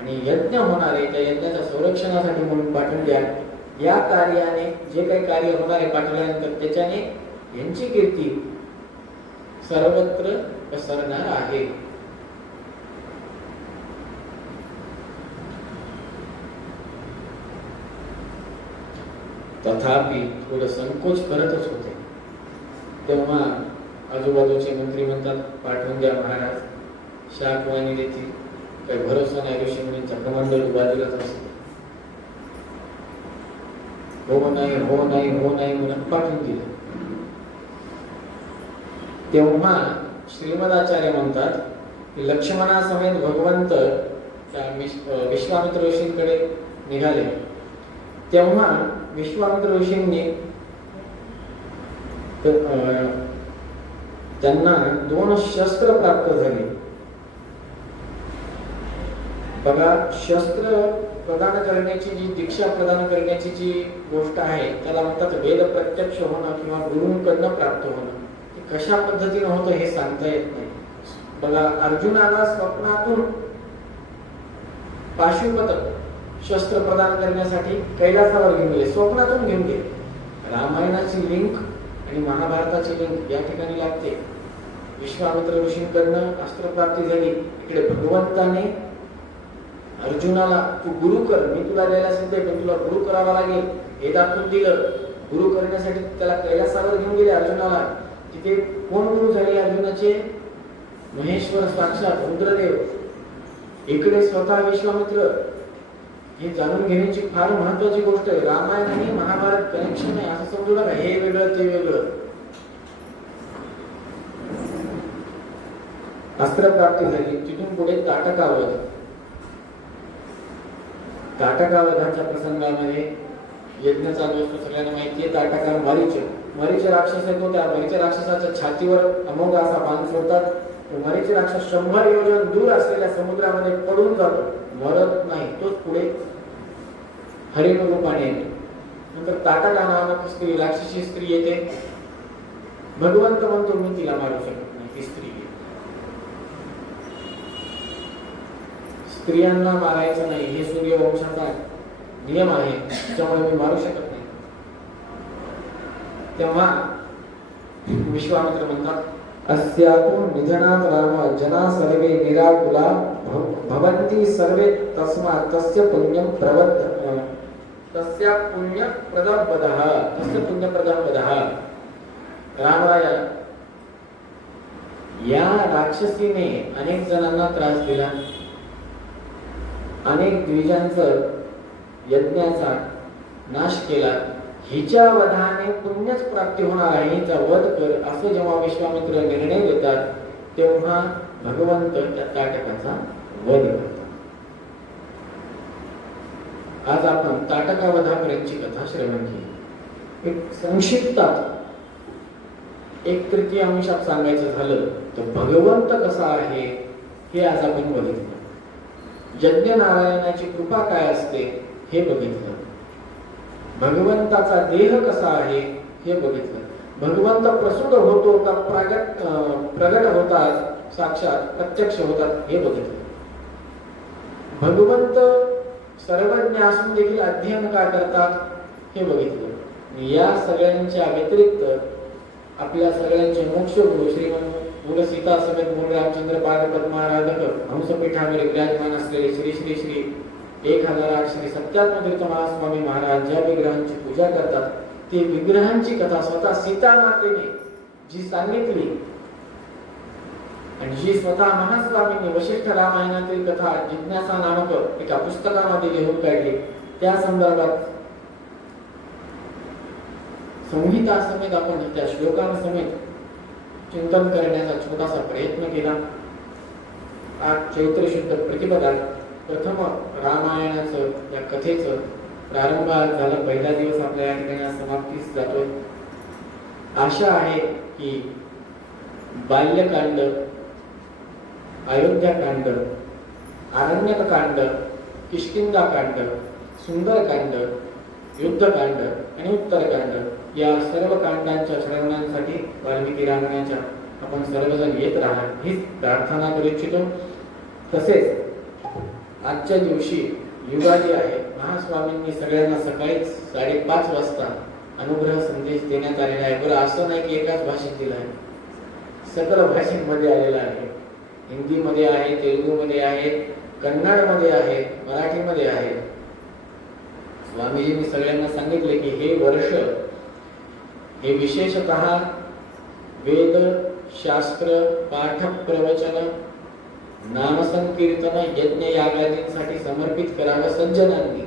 आणि यज्ञ होणार आहे. त्या यज्ञाच्या संरक्षणासाठी म्हणून पाठवून द्या. या कार्याने जे काही कार्य होणार आहे पाठवल्यानंतर त्याच्याने यांची कीर्ती सर्वत्र पसरणार आहे. तथापि थोडं संकोच करतच होते. तेव्हा आजूबाजूचे मंत्री म्हणतात पाठवून द्या महाराज, शाकवाणी देतील, काही भरोसा नाही. ऋषी मुनींचा कमांडर बाजूलाच असतो. हो नाही हो नाही हो नाही म्हणून पाठवून दिलं. तेव्हा श्रीमदाचार्य म्हणतात की लक्ष्मणासमेत भगवंत विश्वामित्र ऋषींकडे निघाले. तेव्हा विश्वामित्र ऋषींनी त्यांना 2 शस्त्र प्राप्त झाली. बघा, शस्त्र प्रदान करण्याची जी दीक्षा प्रदान करण्याची जी गोष्ट आहे त्याला म्हणतात वेद प्रत्यक्ष होणं किंवा गुरूंकडनं प्राप्त होणं. ते कशा पद्धतीने होतं हे सांगता येत नाही. बघा, अर्जुनाला स्वप्नातून पाशुपत शस्त्र प्रदान करण्यासाठी कैलासावर घेऊन गेले, स्वप्नातून घेऊन गेले. रामायणाची लिंक आणि महाभारताची लिंक या ठिकाणी लागते. विश्वामित्र ऋषींकडनं अस्त्रप्राप्ती झाली. इकडे भगवंताने अर्जुनाला तू गुरु कर, मी तुला द्यायला सिद्ध आहे पण तुला गुरु करावा लागेल हे दाखवून दिलं. गुरु करण्यासाठी त्याला कैलासावर घेऊन गेले अर्जुनाला. तिथे कोण गुरु झाले अर्जुनाचे? महेश्वर साक्षात रुद्रदेव. इकडे स्वतः विश्वामित्र. हे जाणून घेण्याची फार महत्वाची गोष्ट आहे. रामायण आणि महाभारत कनेक्शन आहे असं समजू नका, हे वेगळं ते वेगळं. अस्त्रप्राप्ती झाली. तिथून पुढे ताटकावध. ताटकावधाच्या प्रसंगामध्ये यज्ञ चालू असतो, सगळ्यांना माहिती आहे. ताटका मरीच राक्षस येतो. त्या मरीच राक्षसाच्या छातीवर अमोघ असा बाण सोडतात. मरीच राक्षस 100 योजन दूर असलेल्या समुद्रामध्ये पडून जातो, मरत नाही. तोच पुढे हरिण रूपाने येतो. नंतर ताटका नावाची स्त्री, राक्षसी स्त्री येते. भगवंत म्हणतो मी तिला मारू शकत नाही, ती स्त्री. स्त्रियांना मारायचं नाही हे सूर्यवंशाचा नियम आहे, त्याच्यामुळे मी मारू शकत नाही. तेव्हा विश्वामित्र म्हणतात अस्यातु निधनात राम जना सर्वे निराकुला भवन्ति सर्वे तस्मात् तस्य पुण्यं तस्य पुण्यप्रदं वदः. रामराया, या राक्षसीने अनेक जणांना त्रास दिला, अनेक द्विजांचं यज्ञाचा नाश केला, हिच्या वधाने पुण्यच प्राप्ती होणार आहे, हिचा वध कर, असं जेव्हा विश्वामित्र निर्णय देतात तेव्हा भगवंत त्या ताटकाचा वध करतात. आज आपण ताटकावधापर्यंतची कथा श्रवण केली. एक संक्षिप्तात एक तृतीयांशात सांगायचं झालं तर भगवंत कसा आहे हे आज आपण बघितलं. यज्ञ नारायणाची कृपा काय असते हे बघितलं. भगवंताचा देह कसा आहे हे बघितलं. भगवंत प्रसूत होतो का प्रगट होतात, साक्षात प्रत्यक्ष होतात हे बघितलं. भगवंत सर्वज्ञ असून देखील अध्ययन का करतात हे बघितलं. या सगळ्यांच्या व्यतिरिक्त आपल्या सगळ्यांचे मोक्ष गुरु श्रीमंत मूल सीता समेत मूल रामचंद्र पाद पद्माराधक हंसपीठावर विराजमान असलेले श्री श्री श्री 1008 श्री सत्यात्म महास्वामी महाराज ज्या विग्रहांची पूजा करतात ते विग्रहांची कथा स्वतः सीता मातेने जी सांगितली आणि जी स्वतः महास्वामींनी वशिष्ठ रामायणातील कथा जिज्ञासा नामक एका पुस्तकामध्ये लिहून काढली, त्या संदर्भात संहिता समेत आपण त्या श्लोकांसमेत चिंतन करण्याचा छोटासा प्रयत्न केला. आज चैत्र शुद्ध प्रतिपदा प्रथम रामायणाचं या कथेचं प्रारंभ झाला. पहिला दिवस आपल्या या ठिकाणी समाप्तीस जातोय. आशा आहे की बाल्यकांड, अयोध्याकांड, आरण्यकांड, किष्किंधाकांड, सुंदरकांड, युद्धकांड आणि उत्तरकांड या सर्व कांडांच्या श्रवणांसाठी वाल्मिकी रामायणाच्या आपण सर्वजण येत राहा हीच प्रार्थना करू इच्छितो. तसेच आजच्या दिवशी युगादी आहे. महास्वामींनी सगळ्यांना सकाळीच 5:30 वाजता अनुग्रह संदेश देण्यात आलेला आहे. बरं, असं नाही की एकाच भाषेत दिला आहे, सकल भाषेमध्ये आलेला आहे. हिंदीमध्ये आहे, तेलुगूमध्ये आहे, कन्नडमध्ये आहे, मराठीमध्ये आहे. स्वामीजींनी सगळ्यांना सांगितले की हे वर्ष हे विशेषतः वेद, शास्त्र, पाठ, प्रवचन, नामसंकीर्तन, यज्ञ यागादींसाठी समर्पित करावं सज्जनांनी.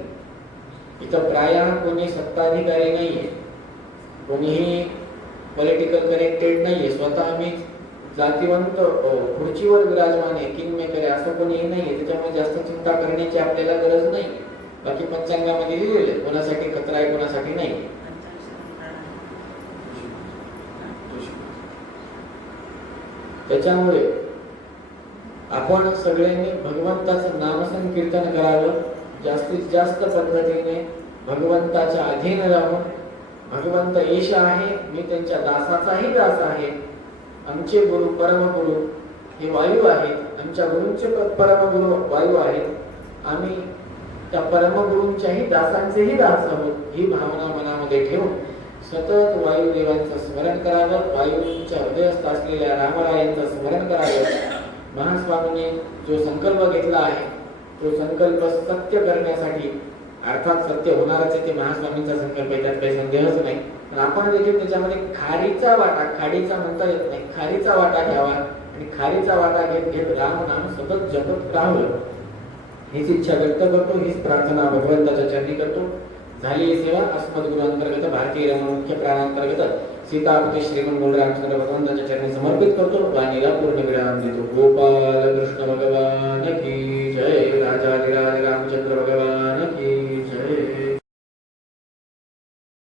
इथं प्रायः कोणी सत्ताधिकारी नाहीये, कोणीही पॉलिटिकल कनेक्टेड नाहीये, स्वतः आम्ही जातीवंत खुर्चीवर विराजमान आहे, किंग मेकर आहे असं कोणीही नाहीये. त्याच्यामुळे जास्त चिंता करण्याची आपल्याला गरज नाही. बाकी पंचांगामध्ये लिहिलेले कोणासाठी खतरा आहे कोणासाठी नाही. त्याच्यामुळे आपण सगळ्यांनी भगवंताचं नामसंकीर्तन करावं. जास्तीत जास्त पद्धतीने भगवंताच्या अधीन राहून, भगवंत ईश आहे, मी त्यांच्या दासाचाही दास आहे, आमचे गुरु परमगुरु हे वायू आहेत, आमच्या गुरूंचे परमगुरु वायू आहेत, आम्ही त्या परमगुरूंच्याही दासांचेही दास आहोत, ही भावना मनामध्ये ठेवून सतत वायुदेवांचं स्मरण करावं. वायूंच्या हृदयस्थ असलेल्या रामरायांचं स्मरण करावं. महास्वामींनी जो संकल्प घेतला आहे तो संकल्प सत्य करण्यासाठी, अर्थात सत्य होणारच आहे, ते महास्वामींचा संकल्प आहे, त्यात काही संदेहच नाही. पण आपण देखील त्याच्यामध्ये खारीचा वाटा, खाडीचा म्हणता येत नाही, खारीचा वाटा घ्यावा आणि खारीचा वाटा घेत घेत राम नाम सतत जपत राहावं हीच इच्छा व्यक्त करतो, हीच प्रार्थना भगवंताच्या चरणी करतो. झाली ही सेवा अस्मद गुरु अंतर्गत भारतीय रमण मुख्य प्राणांतर्गत सीतापती श्रीमंत मूल रामचंद्र भगवंताच्या चरणी समर्पित करतो. वाणीला पूर्ण विराम देतो. गोपाल कृष्ण भगवान की जय. राजा रामचंद्र भगवान